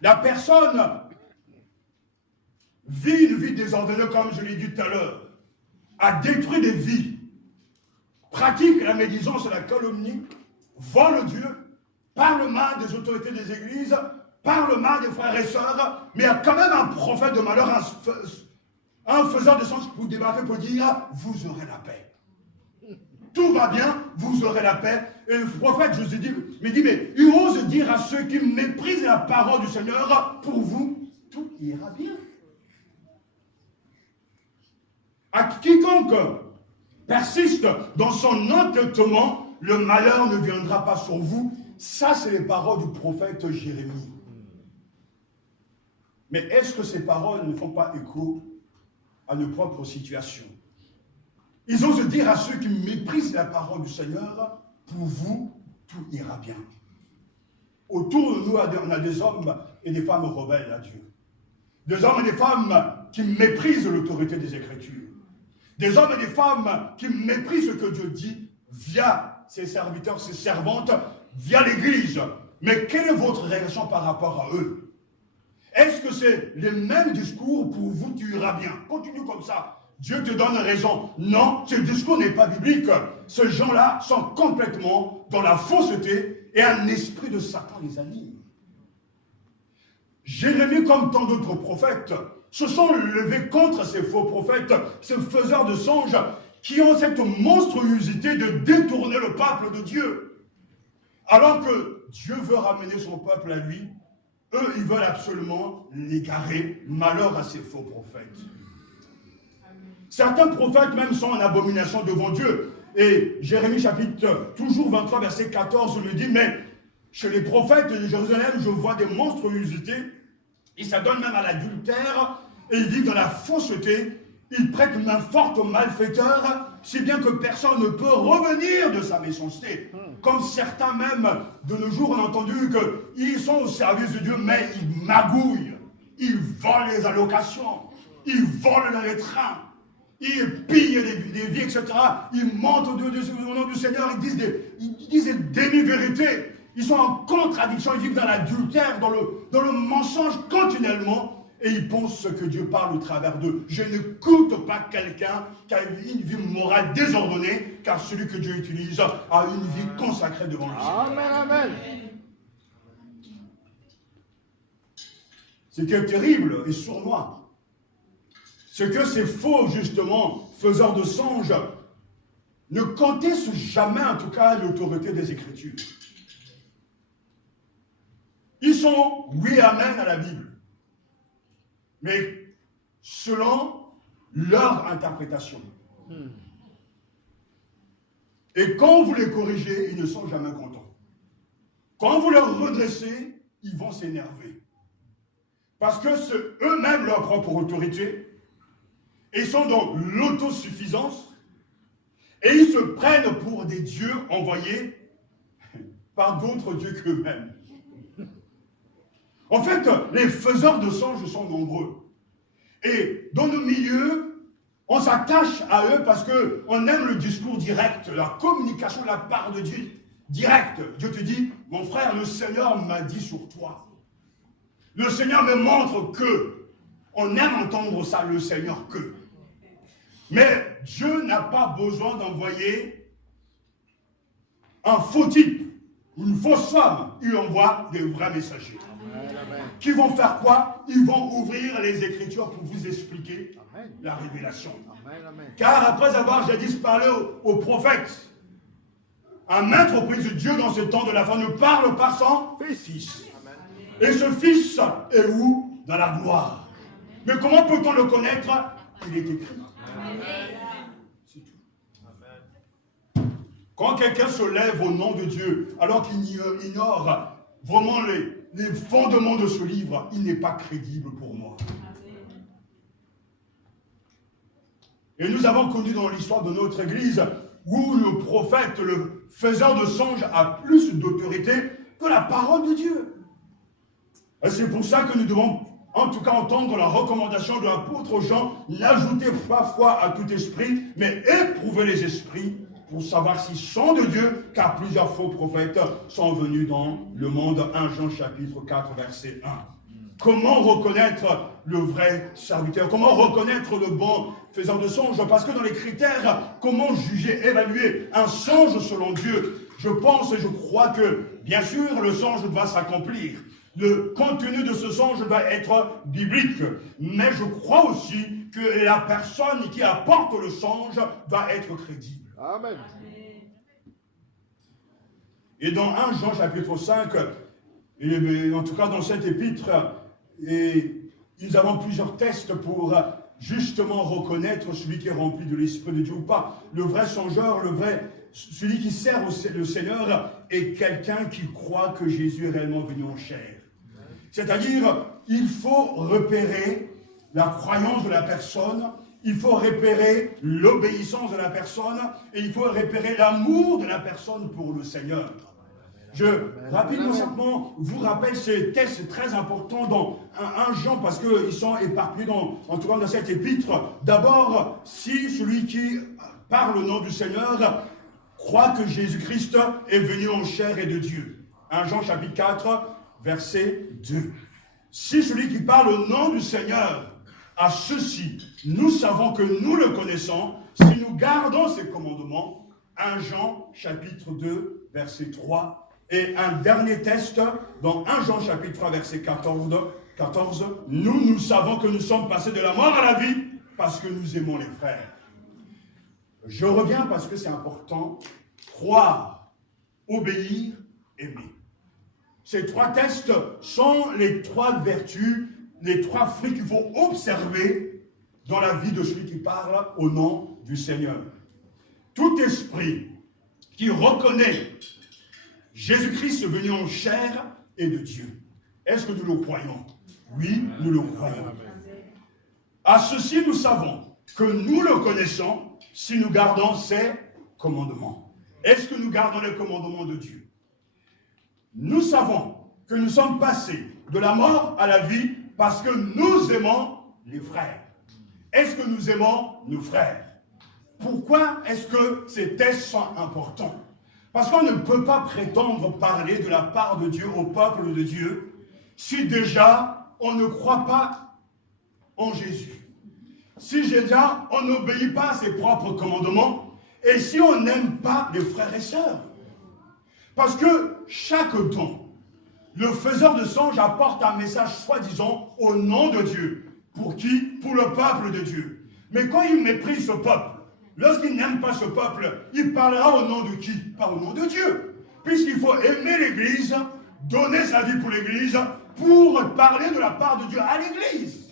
La personne vit une vie désordonnée, comme je l'ai dit tout à l'heure, a détruit des vies, pratique la médisance et la calomnie, vole Dieu, parle mal des autorités des églises, parle mal des frères et sœurs, mais il y a quand même un prophète de malheur, un faiseur de sens pour débarquer, pour dire, vous aurez la paix. Tout va bien, vous aurez la paix. Et le prophète, je vous dis, mais il ose dire à ceux qui méprisent la parole du Seigneur, pour vous, tout ira bien. À quiconque persiste dans son entêtement, le malheur ne viendra pas sur vous. Ça, c'est les paroles du prophète Jérémie. Mais est-ce que ces paroles ne font pas écho à nos propres situations? Ils osent dire à ceux qui méprisent la parole du Seigneur, pour vous, tout ira bien. Autour de nous, on a des hommes et des femmes rebelles à Dieu. Des hommes et des femmes qui méprisent l'autorité des Écritures. Des hommes et des femmes qui méprisent ce que Dieu dit via ses serviteurs, ses servantes, via l'Église. Mais quelle est votre réaction par rapport à eux? Est-ce que c'est les mêmes discours pour vous, tu iras bien? Continue comme ça. Dieu te donne raison. Non, ce discours n'est pas biblique. Ces gens-là sont complètement dans la fausseté et un esprit de Satan les anime. Jérémie, comme tant d'autres prophètes, se sont levés contre ces faux prophètes, ces faiseurs de songes, qui ont cette monstruosité de détourner le peuple de Dieu. Alors que Dieu veut ramener son peuple à lui, eux, ils veulent absolument l'égarer. Malheur à ces faux prophètes. Certains prophètes même sont en abomination devant Dieu. Et Jérémie chapitre toujours 23 verset 14 lui dit, mais chez les prophètes de Jérusalem, je vois des monstruosités. Ils s'adonnent même à l'adultère et ils vivent dans la fausseté. Ils prêtent main forte aux malfaiteurs, si bien que personne ne peut revenir de sa méchanceté. Comme certains même, de nos jours, on a entendu qu'ils sont au service de Dieu, mais ils magouillent. Ils volent les allocations. Ils volent dans les trains. Ils pillent des vies, etc. Ils mentent au nom du Seigneur. Ils disent des demi-vérités. Ils sont en contradiction. Ils vivent dans l'adultère, dans le mensonge continuellement. Et ils pensent ce que Dieu parle au travers d'eux. Je n'écoute pas quelqu'un qui a une vie morale désordonnée, car celui que Dieu utilise a une vie consacrée devant le Seigneur. Amen, amen. Ce qui est terrible et sournois, c'est que ces faux, justement, faiseurs de songes, ne contestent jamais, en tout cas, l'autorité des Écritures. Ils sont oui, amen à la Bible. mais selon leur interprétation. Et quand vous les corrigez, ils ne sont jamais contents. Quand vous les redressez, ils vont s'énerver. Parce que c'est eux-mêmes leur propre autorité. Et ils sont dans l'autosuffisance. Et ils se prennent pour des dieux envoyés par d'autres dieux qu'eux-mêmes. En fait, les faiseurs de songes sont nombreux. Et dans nos milieux, on s'attache à eux parce qu'on aime le discours direct, la communication de la part de Dieu direct. Dieu te dit, mon frère, le Seigneur m'a dit sur toi. Le Seigneur me montre que. On aime entendre ça, le Seigneur que. Mais Dieu n'a pas besoin d'envoyer un faux type, une fausse femme. Il envoie des vrais messagers. Qui vont faire quoi? Ils vont ouvrir les Écritures pour vous expliquer la révélation. Car après avoir jadis parlé aux prophètes, un maître auprès de Dieu dans ce temps de la fin ne parle pas sans fils. Et ce fils est où? Dans la gloire. Mais comment peut-on le connaître? Il est écrit. C'est tout. Quand quelqu'un se lève au nom de Dieu, alors qu'il ignore vraiment les fondements de ce livre, il n'est pas crédible pour moi. Et nous avons connu dans l'histoire de notre Église où le prophète, le faiseur de songes, a plus d'autorité que la parole de Dieu. Et c'est pour ça que nous devons en tout cas entendre la recommandation de l'apôtre Jean, n'ajoutez pas foi à tout esprit, mais éprouvez les esprits pour savoir s'ils sont de Dieu, car plusieurs faux prophètes sont venus dans le monde. 1 Jean chapitre 4, verset 1. Comment reconnaître le vrai serviteur? Comment reconnaître le bon faiseur de songes? Parce que dans les critères, comment juger, évaluer un songe selon Dieu? Je pense et je crois que, bien sûr, le songe doit s'accomplir. Le contenu de ce songe doit être biblique. Mais je crois aussi que la personne qui apporte le songe doit être crédible. Amen. Et dans 1 Jean chapitre 5, et en tout cas dans cette épître, et nous avons plusieurs tests pour justement reconnaître celui qui est rempli de l'Esprit de Dieu ou pas. Le vrai songeur, celui qui sert le Seigneur est quelqu'un qui croit que Jésus est réellement venu en chair. C'est-à-dire, il faut repérer la croyance de la personne, il faut repérer l'obéissance de la personne, et il faut repérer l'amour de la personne pour le Seigneur. Je, rapidement, simplement, vous rappelle ces tests très importants dans 1 Jean, parce qu'ils sont éparpillés en tout cas dans cette épître. D'abord, si celui qui parle au nom du Seigneur croit que Jésus-Christ est venu en chair et de Dieu. 1 Jean chapitre 4, verset 2. Si celui qui parle au nom du Seigneur a ceci, nous savons que nous le connaissons, si nous gardons ses commandements. 1 Jean chapitre 2, verset 3. Et un dernier test, dans 1 Jean chapitre 3, verset 14, nous savons que nous sommes passés de la mort à la vie parce que nous aimons les frères. Je reviens parce que c'est important. Croire, obéir, aimer. Ces trois tests sont les trois vertus, les trois fruits qu'il faut observer dans la vie de celui qui parle au nom du Seigneur. Tout esprit qui reconnaît Jésus-Christ venu en chair est de Dieu. Est-ce que nous le croyons? Oui, nous le croyons. À ceci, nous savons que nous le connaissons si nous gardons ses commandements. Est-ce que nous gardons les commandements de Dieu? Nous savons que nous sommes passés de la mort à la vie parce que nous aimons les frères. Est-ce que nous aimons nos frères? Pourquoi est-ce que ces tests sont importants? Parce qu'on ne peut pas prétendre parler de la part de Dieu au peuple de Dieu si déjà on ne croit pas en Jésus. Si déjà on n'obéit pas à ses propres commandements et si on n'aime pas les frères et sœurs. Parce que chaque don, le faiseur de songes apporte un message soi-disant au nom de Dieu. Pour qui? Pour le peuple de Dieu. Mais quand il méprise ce peuple, lorsqu'il n'aime pas ce peuple, il parlera au nom de qui? Pas au nom de Dieu. Puisqu'il faut aimer l'Église, donner sa vie pour l'Église, pour parler de la part de Dieu à l'Église.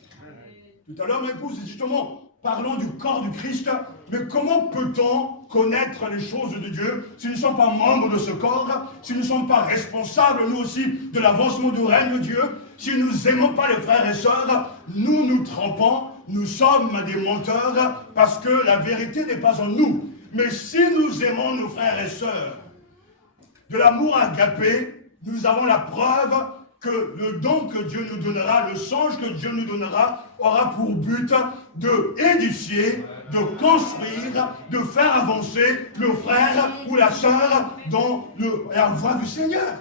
Tout à l'heure, mon épouse dit justement, parlons du corps du Christ, mais comment peut-on connaître les choses de Dieu si nous ne sommes pas membres de ce corps, si nous ne sommes pas responsables, nous aussi, de l'avancement du règne de Dieu, si nous n'aimons pas les frères et sœurs, nous nous trompons, nous sommes des menteurs, parce que la vérité n'est pas en nous. Mais si nous aimons nos frères et sœurs, de l'amour agapé, nous avons la preuve que le don que Dieu nous donnera, le songe que Dieu nous donnera, aura pour but de édifier, de construire, de faire avancer le frère ou la sœur dans la voie du Seigneur.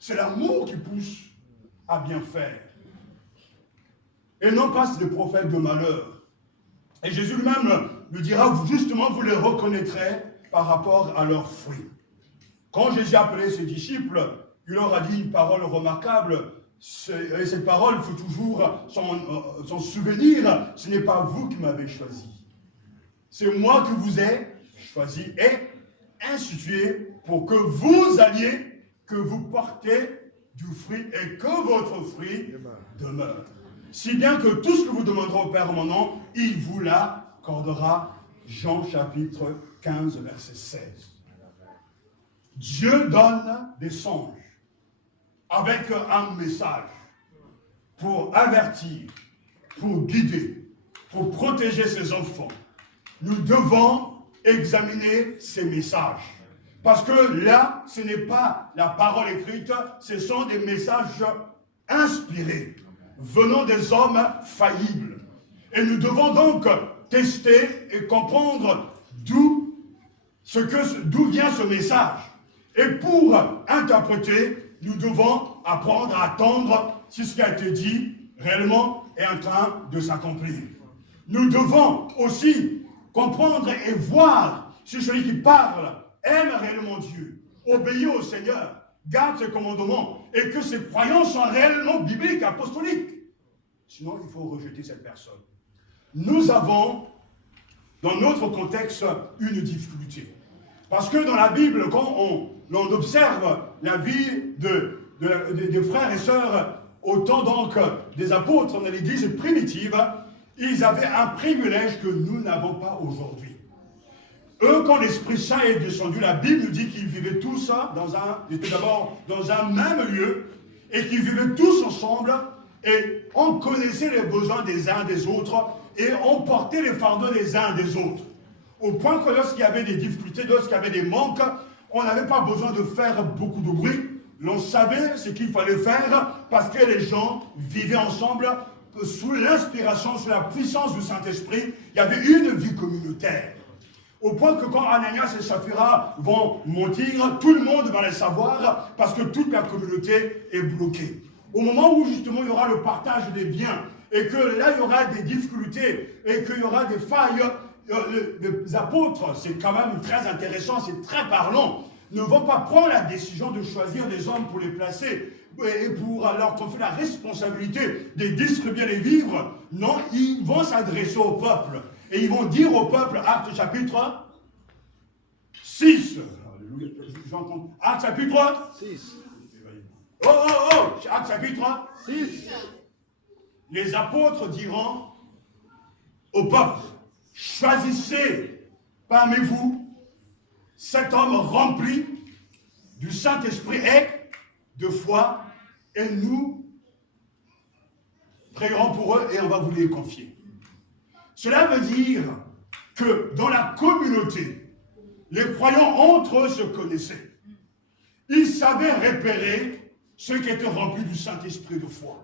C'est l'amour qui pousse à bien faire. Et non pas des prophètes de malheur. Et Jésus lui-même lui dira, justement, vous les reconnaîtrez par rapport à leurs fruits. Quand Jésus a appelé ses disciples, il leur a dit une parole remarquable, et cette parole, il faut toujours s'en souvenir, ce n'est pas vous qui m'avez choisi. C'est moi qui vous ai choisi et institué pour que vous alliez, que vous portez du fruit et que votre fruit demeure. Si bien que tout ce que vous demanderez au Père en mon nom, il vous l'accordera. Jean chapitre 15, verset 16. Dieu donne des songes avec un message pour avertir, pour guider, pour protéger ses enfants. Nous devons examiner ces messages. Parce que là, ce n'est pas la parole écrite, ce sont des messages inspirés, venant des hommes faillibles. Et nous devons donc tester et comprendre d'où vient ce message. Et pour interpréter, nous devons apprendre à attendre si ce qui a été dit réellement est en train de s'accomplir. Nous devons aussi comprendre et voir si celui qui parle aime réellement Dieu, obéit au Seigneur, garde ses commandements et que ses croyances sont réellement bibliques, apostoliques. Sinon, il faut rejeter cette personne. Nous avons, dans notre contexte, une difficulté. Parce que dans la Bible, quand on observe la vie des frères et sœurs au temps donc des apôtres dans l'église primitive, ils avaient un privilège que nous n'avons pas aujourd'hui. Eux, quand l'Esprit Saint est descendu, la Bible nous dit qu'ils vivaient tous ils étaient d'abord dans un même lieu et qu'ils vivaient tous ensemble et on connaissait les besoins des uns des autres et on portait les fardeaux des uns des autres. Au point que lorsqu'il y avait des difficultés, lorsqu'il y avait des manques, on n'avait pas besoin de faire beaucoup de bruit. L'on savait ce qu'il fallait faire parce que les gens vivaient ensemble sous l'inspiration, sous la puissance du Saint-Esprit. Il y avait une vie communautaire. Au point que quand Ananias et Saphira vont mentir, tout le monde va les savoir parce que toute la communauté est bloquée. Au moment où justement il y aura le partage des biens et que là il y aura des difficultés et qu'il y aura des failles, les apôtres, c'est quand même très intéressant, c'est très parlant, ne vont pas prendre la décision de choisir des hommes pour les placer et pour leur confier la responsabilité de distribuer les vivres. Non, ils vont s'adresser au peuple et ils vont dire au peuple, Actes chapitre 6. J'entends. Actes chapitre 6. Actes chapitre 6. Les apôtres diront au peuple, choisissez parmi vous cet homme rempli du Saint-Esprit et de foi, et nous prierons pour eux et on va vous les confier. Cela veut dire que dans la communauté, les croyants entre eux se connaissaient. Ils savaient repérer ceux qui étaient remplis du Saint-Esprit de foi.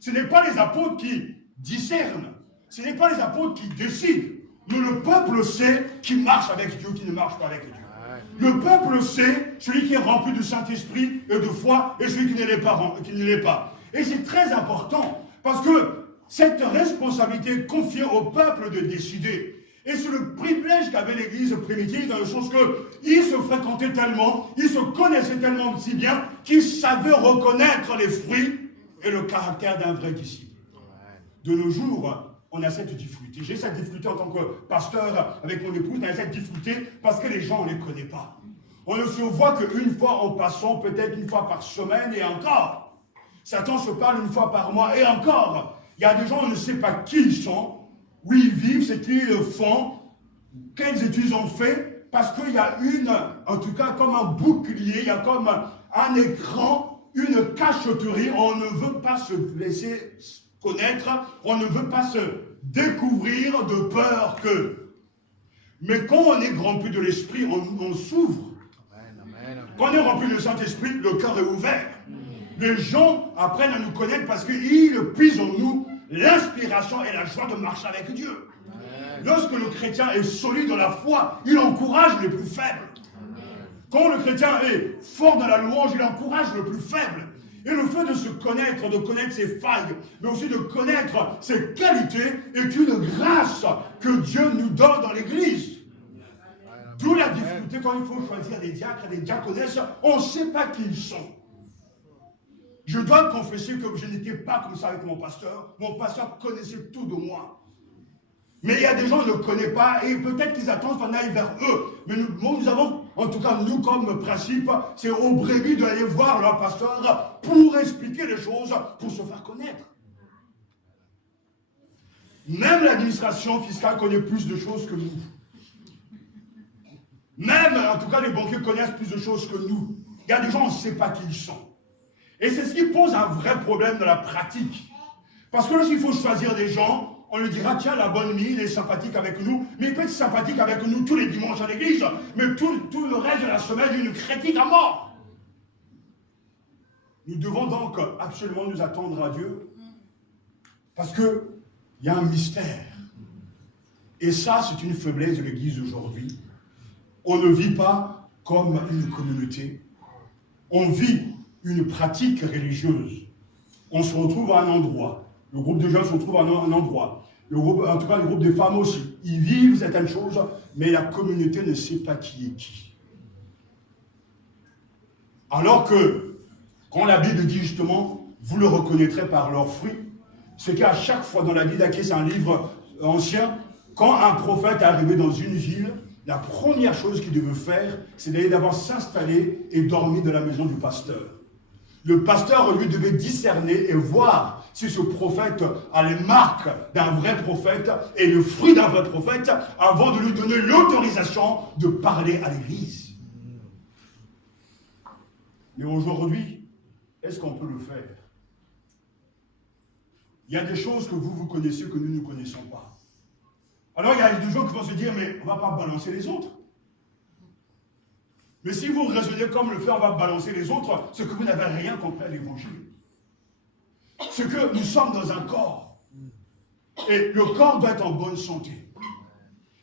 Ce n'est pas les apôtres qui discernent, ce n'est pas les apôtres qui décident, mais le peuple sait qui marche avec Dieu, qui ne marche pas avec Dieu. Le peuple sait celui qui est rempli du Saint-Esprit et de foi et celui qui ne l'est pas. Et c'est très important parce que cette responsabilité est confiée au peuple de décider. Et c'est le privilège qu'avait l'Église primitive dans le sens qu'ils se fréquentaient tellement, ils se connaissaient tellement si bien qu'ils savaient reconnaître les fruits et le caractère d'un vrai disciple. De nos jours, on a cette difficulté. J'ai cette difficulté en tant que pasteur avec mon épouse, on a cette difficulté parce que les gens, on ne les connaît pas. On ne se voit qu'une fois en passant, peut-être une fois par semaine et encore. Satan se parle une fois par mois et encore. Il y a des gens, on ne sait pas qui ils sont, où ils vivent, ce qu'ils font, quelles études ils ont fait, parce qu'il y a en tout cas comme un bouclier, il y a comme un écran, une cachotterie, on ne veut pas se laisser connaître, on ne veut pas se découvrir de peur que. Mais quand on est rempli de l'esprit, on s'ouvre. Quand on est rempli de Saint-Esprit, le cœur est ouvert. Les gens apprennent à nous connaître parce qu'ils puisent en nous l'inspiration et la joie de marcher avec Dieu. Lorsque le chrétien est solide dans la foi, il encourage les plus faibles. Quand le chrétien est fort dans la louange, il encourage le plus faible. Et le fait de se connaître, de connaître ses failles, mais aussi de connaître ses qualités, est une grâce que Dieu nous donne dans l'Église. D'où la difficulté quand il faut choisir des diacres et des diaconesses, on ne sait pas qui ils sont. Je dois confesser que je n'étais pas comme ça avec mon pasteur. Mon pasteur connaissait tout de moi. Mais il y a des gens qui ne le connaissent pas et peut-être qu'ils attendent qu'on aille vers eux. Mais nous avons, en tout cas nous comme principe, c'est aux brebis d'aller voir leur pasteur pour expliquer les choses, pour se faire connaître. Même l'administration fiscale connaît plus de choses que nous. Même, en tout cas, les banquiers connaissent plus de choses que nous. Il y a des gens, on ne sait pas qui ils sont. Et c'est ce qui pose un vrai problème dans la pratique. Parce que lorsqu'il faut choisir des gens, on lui dira, tiens, la bonne mine, il est sympathique avec nous, mais il peut être sympathique avec nous tous les dimanches à l'église, mais tout le reste de la semaine, il nous critique à mort. Nous devons donc absolument nous attendre à Dieu, parce qu'il y a un mystère. Et ça, c'est une faiblesse de l'église aujourd'hui. On ne vit pas comme une communauté. On vit une pratique religieuse. On se retrouve à un endroit. Le groupe de jeunes se retrouve à un endroit. En tout cas, le groupe de femmes aussi. Ils vivent certaines choses, mais la communauté ne sait pas qui est qui. Alors que, quand la Bible dit justement, vous le reconnaîtrez par leurs fruits, c'est qu'à chaque fois dans la Bible, c'est un livre ancien, quand un prophète est arrivé dans une ville, la première chose qu'il devait faire, c'est d'aller d'abord s'installer et dormir dans la maison du pasteur. Le pasteur, lui, devait discerner et voir si ce prophète a les marques d'un vrai prophète et le fruit d'un vrai prophète avant de lui donner l'autorisation de parler à l'église. Mais aujourd'hui, est-ce qu'on peut le faire? Il y a des choses que vous connaissez que nous ne connaissons pas. Alors il y a des gens qui vont se dire, mais on ne va pas balancer les autres. Mais si vous raisonnez comme le fait, on va balancer les autres, c'est que vous n'avez rien compris à l'évangile. C'est que nous sommes dans un corps. Et le corps doit être en bonne santé.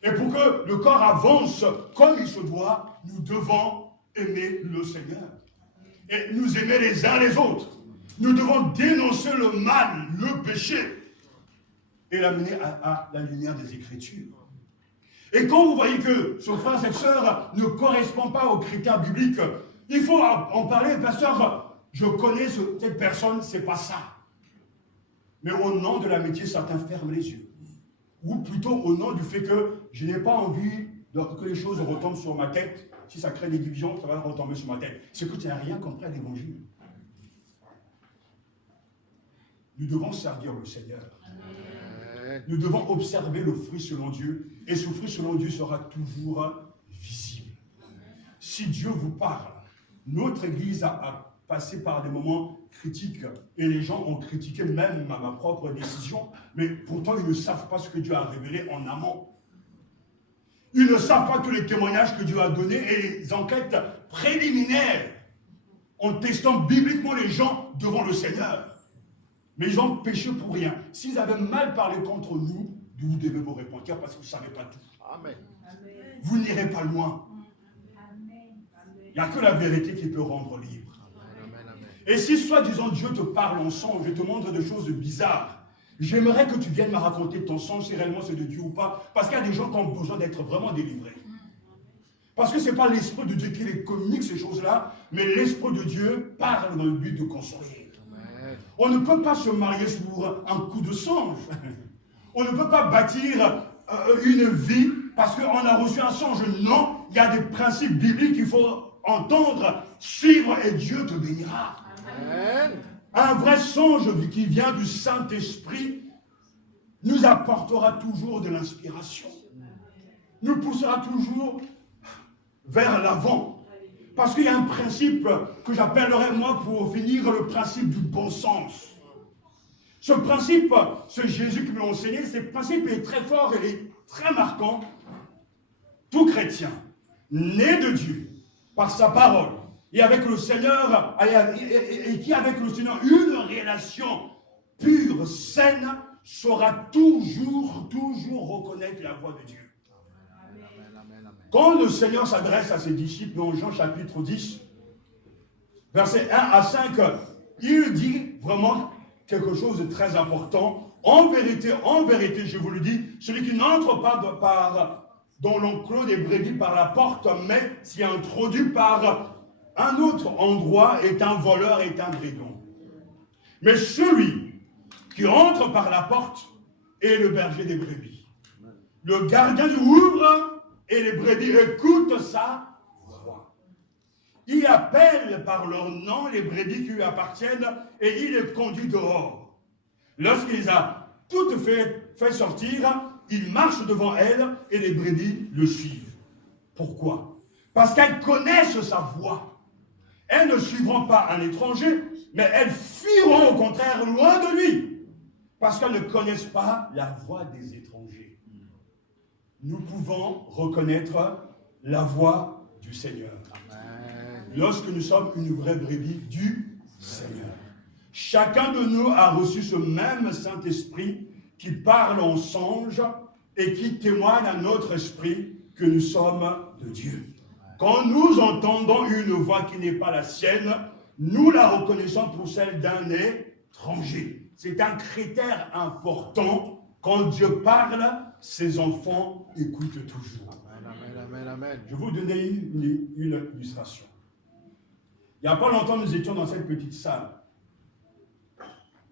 Et pour que le corps avance comme il se doit, nous devons aimer le Seigneur. Et nous aimer les uns les autres. Nous devons dénoncer le mal, le péché, et l'amener à la lumière des Écritures. Et quand vous voyez que ce frère, cette sœur ne correspond pas aux critères bibliques, il faut en parler, pasteur, je connais cette personne, c'est pas ça. Mais au nom de l'amitié, certains ferment les yeux. Ou plutôt au nom du fait que je n'ai pas envie que les choses retombent sur ma tête. Si ça crée des divisions, ça va retomber sur ma tête. C'est que tu n'as rien compris à l'évangile. Nous devons servir le Seigneur. Nous devons observer le fruit selon Dieu, et ce fruit selon Dieu sera toujours visible. Si Dieu vous parle, notre Église a passé par des moments critiques, et les gens ont critiqué même ma propre décision, mais pourtant ils ne savent pas ce que Dieu a révélé en amont. Ils ne savent pas tous les témoignages que Dieu a donnés et les enquêtes préliminaires en testant bibliquement les gens devant le Seigneur. Mais ils ont péché pour rien. S'ils avaient mal parlé contre nous, vous devez vous repentir parce que vous ne savez pas tout. Amen. Vous n'irez pas loin. Il n'y a que la vérité qui peut rendre libre. Et si soi-disant Dieu te parle en songe et te montre des choses bizarres, j'aimerais que tu viennes me raconter ton songe, si réellement c'est de Dieu ou pas, parce qu'il y a des gens qui ont besoin d'être vraiment délivrés. Parce que ce n'est pas l'Esprit de Dieu qui les communique ces choses-là, mais l'Esprit de Dieu parle dans le but de construire. On ne peut pas se marier sur un coup de songe. On ne peut pas bâtir une vie parce qu'on a reçu un songe. Non, il y a des principes bibliques qu'il faut entendre, suivre et Dieu te bénira. Amen. Un vrai songe qui vient du Saint-Esprit nous apportera toujours de l'inspiration. Nous poussera toujours vers l'avant. Parce qu'il y a un principe que j'appellerais, moi, pour finir, le principe du bon sens. Ce principe, c'est Jésus qui me l'a enseigné, ce principe est très fort, il est très marquant. Tout chrétien, né de Dieu, par sa parole, et avec le Seigneur, et qui avec le Seigneur, une relation pure, saine, saura toujours reconnaître la voix de Dieu. Quand le Seigneur s'adresse à ses disciples dans Jean chapitre 10, versets 1 à 5, il dit vraiment quelque chose de très important. En vérité, je vous le dis, celui qui n'entre pas dans l'enclos des brebis par la porte, mais s'y introduit par un autre endroit, est un voleur, est un brigand. Mais celui qui entre par la porte est le berger des brebis. Le gardien du ouvre et les brebis écoutent sa voix. Il appelle par leur nom les brebis qui lui appartiennent et il les conduit dehors. Lorsqu'il les a toutes fait sortir, il marche devant elles et les brebis le suivent. Pourquoi? Parce qu'elles connaissent sa voix. Elles ne suivront pas un étranger, mais elles fuiront au contraire loin de lui. Parce qu'elles ne connaissent pas la voix des étrangers. Nous pouvons reconnaître la voix du Seigneur. Amen. Lorsque nous sommes une vraie brebis du Seigneur. Chacun de nous a reçu ce même Saint-Esprit qui parle en songe et qui témoigne à notre esprit que nous sommes de Dieu. Quand nous entendons une voix qui n'est pas la sienne, nous la reconnaissons pour celle d'un étranger. C'est un critère important. Quand Dieu parle, ses enfants écoutent toujours. Amen, amen, amen. Je vais vous donner une illustration. Il n'y a pas longtemps, nous étions dans cette petite salle,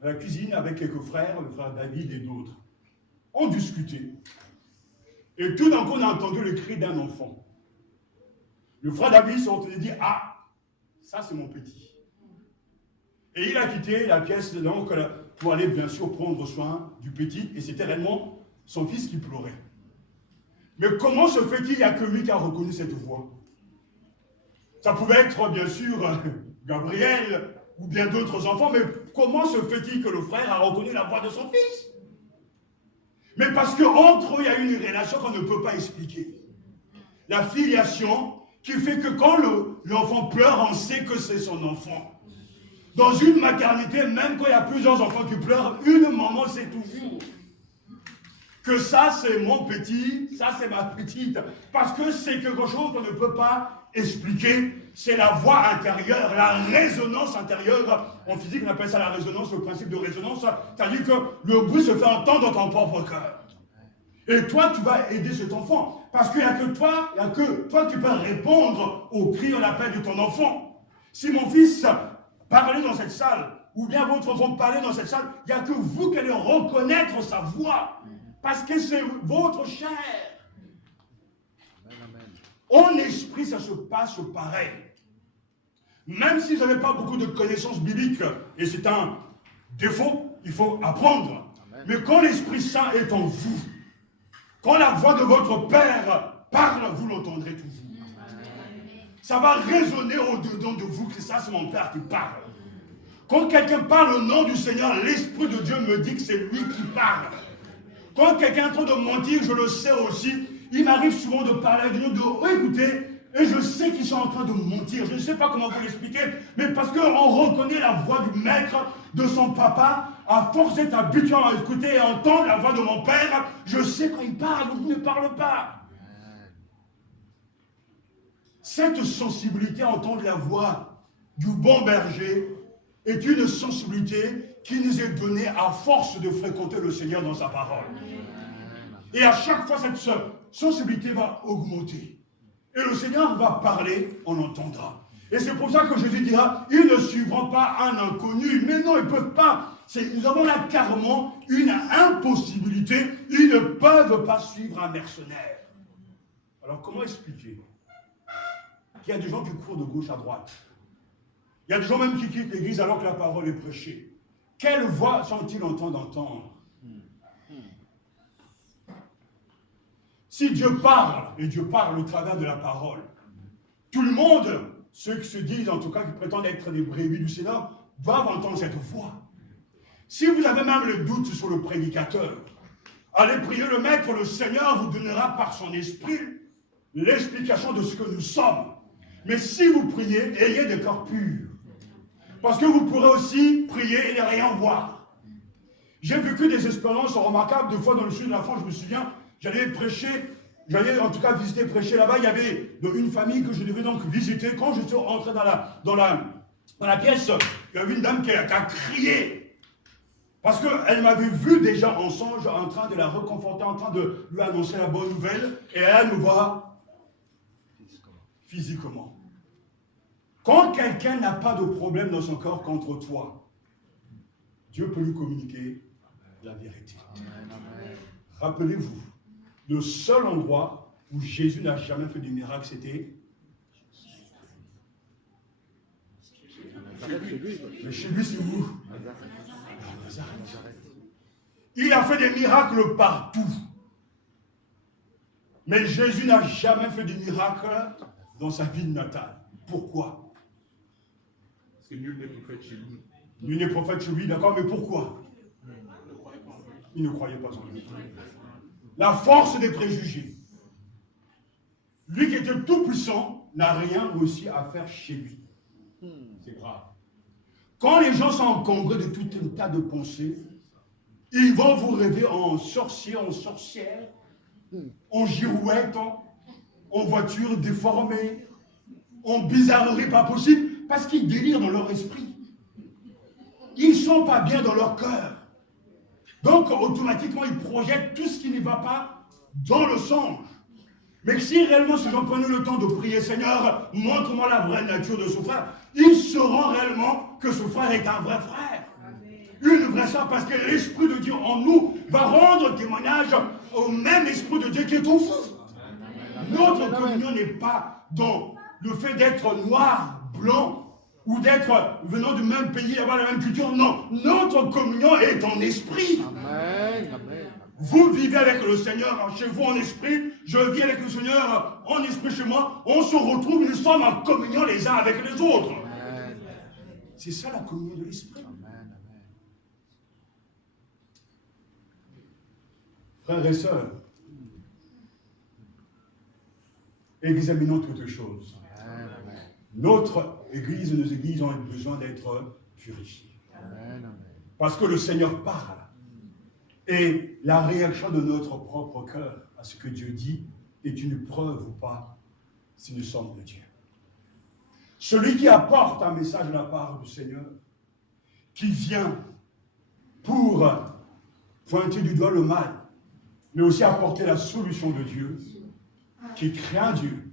à la cuisine avec quelques frères, le frère David et d'autres. On discutait. Et tout d'un coup, on a entendu le cri d'un enfant. Le frère David s'est entendu dire, ah, ça c'est mon petit. Et il a quitté la pièce donc, pour aller bien sûr prendre soin du petit. Et c'était réellement son fils qui pleurait. Mais comment se fait-il qu'il n'y a que lui qui a reconnu cette voix? Ça pouvait être bien sûr Gabriel ou bien d'autres enfants, mais comment se fait-il que le frère a reconnu la voix de son fils? Mais parce qu'entre eux, il y a une relation qu'on ne peut pas expliquer. La filiation qui fait que quand l'enfant pleure, on sait que c'est son enfant. Dans une maternité, même quand il y a plusieurs enfants qui pleurent, une maman sait toujours que ça c'est mon petit, ça c'est ma petite. Parce que c'est quelque chose qu'on ne peut pas expliquer. C'est la voix intérieure, la résonance intérieure. En physique, on appelle ça la résonance, le principe de résonance. C'est-à-dire que le bruit se fait entendre dans ton propre cœur. Et toi, tu vas aider cet enfant. Parce qu'il n'y a que toi qui peux répondre au cri, à l'appel de ton enfant. Si mon fils parlait dans cette salle, ou bien votre enfant parlait dans cette salle, il n'y a que vous qui allez reconnaître sa voix. Parce que c'est votre chair. En esprit, ça se passe pareil. Même si vous n'avez pas beaucoup de connaissances bibliques, et c'est un défaut, il faut apprendre. Amen. Mais quand l'Esprit Saint est en vous, quand la voix de votre Père parle, vous l'entendrez toujours. Amen. Ça va résonner au-dedans de vous, que ça c'est mon Père qui parle. Quand quelqu'un parle au nom du Seigneur, l'Esprit de Dieu me dit que c'est lui qui parle. Quand quelqu'un est en train de mentir, je le sais aussi, il m'arrive souvent de parler à des gens, écoutez, et je sais qu'ils sont en train de mentir. Je ne sais pas comment vous l'expliquer, mais parce qu'on reconnaît la voix du maître, de son papa, à force d'être habitué à écouter et à entendre la voix de mon père, je sais quand il parle ou il ne parle pas. Cette sensibilité à entendre la voix du bon berger est une sensibilité qui nous est donnée à force de fréquenter le Seigneur dans sa parole. Et à chaque fois, cette sensibilité va augmenter. Et le Seigneur va parler, on entendra. Et c'est pour ça que Jésus dira, ils ne suivront pas un inconnu. Mais non, ils ne peuvent pas. Nous avons là carrément une impossibilité. Ils ne peuvent pas suivre un mercenaire. Alors comment expliquer qu'il y a des gens qui courent de gauche à droite? Il y a des gens même qui quittent l'église alors que la parole est prêchée. Quelle voix sont-ils en train d'entendre? Si Dieu parle, et Dieu parle au travers de la parole, tout le monde, ceux qui se disent, en tout cas, qui prétendent être des brebis du Seigneur, doivent entendre cette voix. Si vous avez même le doute sur le prédicateur, allez prier le Maître, le Seigneur vous donnera par son esprit l'explication de ce que nous sommes. Mais si vous priez, ayez des cœurs purs. Parce que vous pourrez aussi prier et ne rien voir. J'ai vécu des expériences remarquables, deux fois dans le sud de la France, je me souviens, j'allais prêcher, j'allais en tout cas visiter, prêcher là-bas, il y avait une famille que je devais donc visiter. Quand je suis rentré dans la pièce, il y avait une dame qui a crié. Parce qu'elle m'avait vu déjà en songe, en train de la réconforter, en train de lui annoncer la bonne nouvelle, et elle me voit physiquement. Quand quelqu'un n'a pas de problème dans son corps contre toi, Dieu peut lui communiquer la vérité. Rappelez-vous, le seul endroit où Jésus n'a jamais fait de miracle, c'était mais chez lui, c'est où? Il a fait des miracles partout. Mais Jésus n'a jamais fait de miracle dans sa ville natale. Pourquoi? Parce que nul n'est prophète chez lui. Nul n'est prophète chez lui, d'accord, mais pourquoi? Il ne croyait pas en lui. La force des préjugés. Lui qui était tout puissant n'a rien réussi à faire chez lui. C'est grave. Quand les gens sont encombrés de tout un tas de pensées, ils vont vous rêver en sorcier, en sorcière, en girouette, en voiture déformée, en bizarrerie pas possible, parce qu'ils délirent dans leur esprit. Ils ne sont pas bien dans leur cœur. Donc, automatiquement, ils projettent tout ce qui ne va pas dans le songe. Mais si réellement ces gens prenaient le temps de prier, Seigneur, montre-moi la vraie nature de ce frère, ils sauront réellement que ce frère est un vrai frère. Une vraie sœur, parce que l'Esprit de Dieu en nous va rendre témoignage au même Esprit de Dieu qui est au fond. Notre communion n'est pas dans le fait d'être noir, blanc, ou d'être venant du même pays, avoir la même culture. Non, notre communion est en esprit. Amen. Amen. Vous vivez avec le Seigneur chez vous en esprit, je vis avec le Seigneur en esprit chez moi, on se retrouve, nous sommes en communion les uns avec les autres. C'est ça la communion de l'esprit. Frères et sœurs, examinons toutes choses. Notre Église, nos églises ont besoin d'être purifiées. Parce que le Seigneur parle. Et la réaction de notre propre cœur à ce que Dieu dit est une preuve ou pas si nous sommes de Dieu. Celui qui apporte un message de la part du Seigneur, qui vient pour pointer du doigt le mal, mais aussi apporter la solution de Dieu, qui craint Dieu,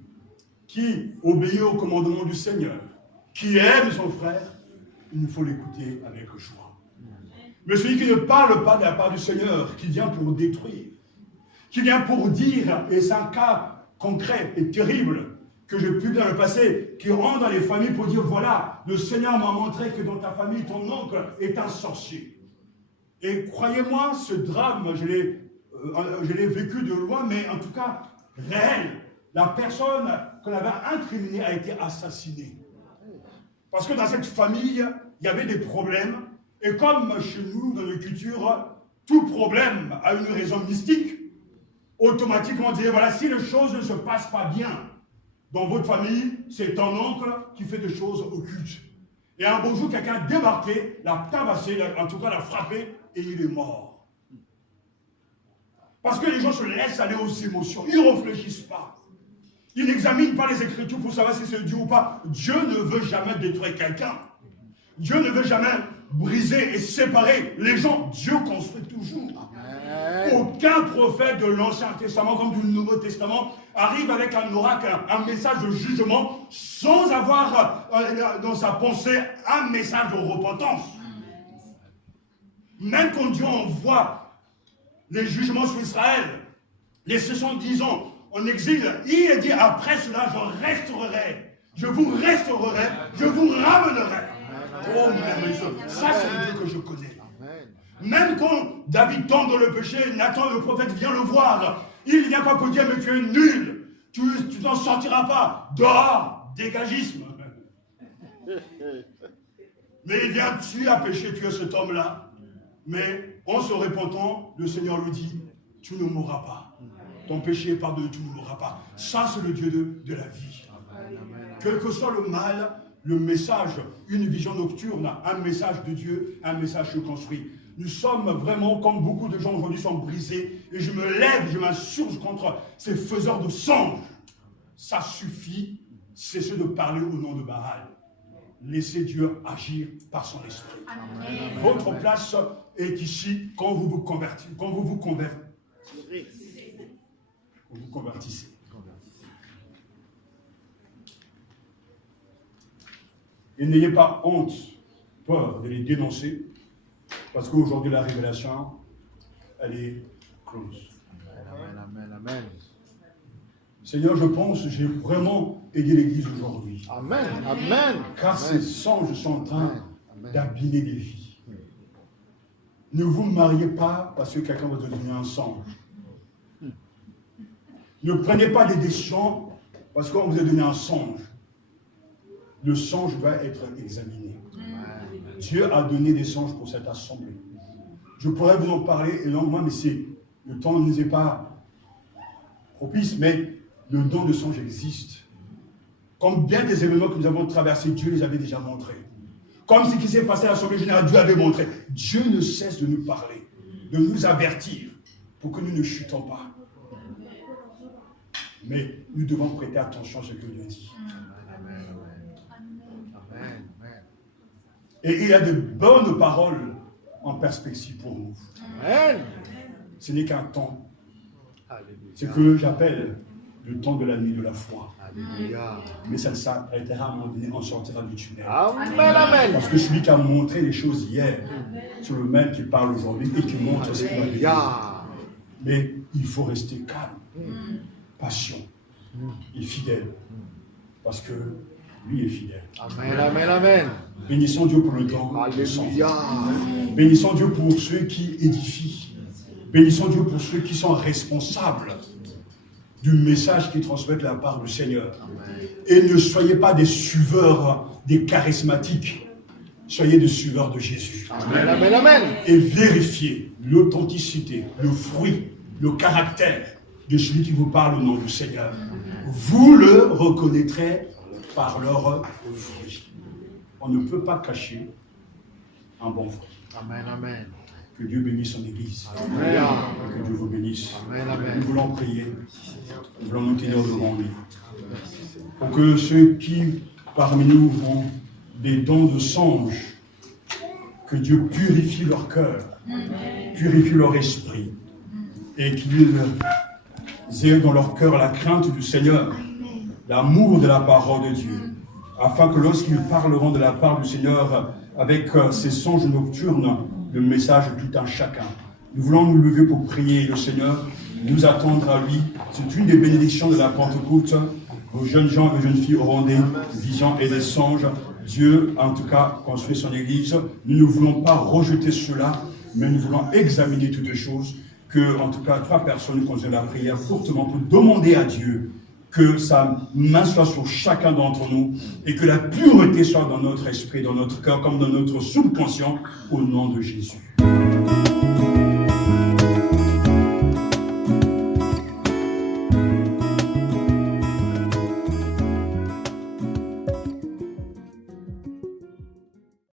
qui obéit au commandement du Seigneur, qui aime son frère, il nous faut l'écouter avec joie. Mais celui qui ne parle pas de la part du Seigneur, qui vient pour détruire, qui vient pour dire, et c'est un cas concret et terrible que j'ai pu dans le passé, qui rentre dans les familles pour dire, voilà, le Seigneur m'a montré que dans ta famille, ton oncle est un sorcier. Et croyez-moi, ce drame, je l'ai vécu de loin, mais en tout cas, réel. La personne qu'on avait incriminée a été assassinée. Parce que dans cette famille, il y avait des problèmes. Et comme chez nous, dans nos cultures, tout problème a une raison mystique, automatiquement on dit, voilà, si les choses ne se passent pas bien dans votre famille, c'est ton oncle qui fait des choses occultes. Et un beau jour, quelqu'un a débarqué, l'a tabassé, en tout cas l'a frappé, et il est mort. Parce que les gens se laissent aller aux émotions, ils ne réfléchissent pas. Ils n'examinent pas les Écritures pour savoir si c'est Dieu ou pas. Dieu ne veut jamais détruire quelqu'un. Dieu ne veut jamais briser et séparer les gens. Dieu construit toujours. Aucun prophète de l'Ancien Testament comme du Nouveau Testament arrive avec un oracle, un message de jugement sans avoir dans sa pensée un message de repentance. Même quand Dieu envoie les jugements sur Israël, les 70 ans en exil, il dit après cela je restaurerai Je vous restaurerai, je vous ramènerai. Oh merveilleux, ça c'est le Dieu que je connais. Même quand David tombe dans le péché, Nathan le prophète vient le voir. Il vient pas pour dire mais tu es nul, tu n'en sortiras pas. Dehors, dégagisme. Mais il vient, tu as péché, tu es cet homme-là. Mais en se repentant, le Seigneur lui dit, tu ne mourras pas. Ton péché est pardonné, tu ne mourras pas. Ça, c'est le Dieu de la vie. Quel que soit le mal, le message, une vision nocturne, un message de Dieu, un message se construit. Nous sommes vraiment, comme beaucoup de gens aujourd'hui sont brisés, et je me lève, je m'insurge contre ces faiseurs de songes. Ça suffit, cessez de parler au nom de Baal. Laissez Dieu agir par son esprit. Amen. Votre place est ici quand vous vous convertissez. Quand vous vous convertissez. Et n'ayez pas honte, peur de les dénoncer, parce qu'aujourd'hui la révélation, elle est close. Amen, amen, amen. Seigneur, je pense, j'ai vraiment aidé l'Église aujourd'hui. Amen, amen. Car amen. ces songes sont en train d'abîmer des vies. Ne vous mariez pas parce que quelqu'un va devenir un songe. Ne prenez pas des décisions parce qu'on vous a donné un songe. Le songe doit être examiné. Dieu a donné des songes pour cette assemblée. Je pourrais vous en parler et longuement, mais le temps ne nous est pas propice, mais le don de songe existe. Comme bien des événements que nous avons traversés, Dieu les avait déjà montrés. Comme ce qui s'est passé à l'Assemblée générale, Dieu avait montré. Dieu ne cesse de nous parler, de nous avertir, pour que nous ne chutons pas. Mais nous devons prêter attention à ce que Dieu dit. Et il y a de bonnes paroles en perspective pour nous. Amen. Ce n'est qu'un temps. C'est ce que j'appelle le temps de la nuit de la foi. Alléluia. Mais ça s'arrêtera à un moment donné, on sortira du tunnel. Amen, amen. Parce que celui qui a montré les choses hier, c'est le même qui parle aujourd'hui et qui montre ce qu'il va dire. Mais il faut rester calme, patient et fidèle. Parce que lui est fidèle. Amen, amen, amen. Bénissons Dieu pour le temps. Alléluia. Bénissons Dieu pour ceux qui édifient. Bénissons Dieu pour ceux qui sont responsables du message qu'ils transmettent de la part du Seigneur. Amen. Et ne soyez pas des suiveurs, des charismatiques. Soyez des suiveurs de Jésus. Amen, amen, amen. Et vérifiez l'authenticité, le fruit, le caractère de celui qui vous parle au nom du Seigneur. Vous le reconnaîtrez par leurs fruits. On ne peut pas cacher un bon fruit. Amen, amen. Que Dieu bénisse son Église. Amen. Que Dieu vous bénisse. Amen, amen. Nous voulons prier. Nous voulons nous tenir devant lui. Pour que ceux qui, parmi nous, ont des dons de songe, que Dieu purifie leur cœur, purifie leur esprit, et qu'ils aient dans leur cœur la crainte du Seigneur, l'amour de la parole de Dieu, afin que lorsqu'ils parleront de la part du Seigneur avec ces songes nocturnes, le message de tout un chacun. Nous voulons nous lever pour prier le Seigneur, nous attendre à lui. C'est une des bénédictions de la Pentecôte. Vos jeunes gens et jeunes filles auront des visions et des songes. Dieu, en tout cas, construit son Église. Nous ne voulons pas rejeter cela, mais nous voulons examiner toutes les choses. Que, en tout cas, 3 personnes nous conduisent la prière fortement pour demander à Dieu que sa main soit sur chacun d'entre nous et que la pureté soit dans notre esprit, dans notre cœur, comme dans notre subconscient, au nom de Jésus.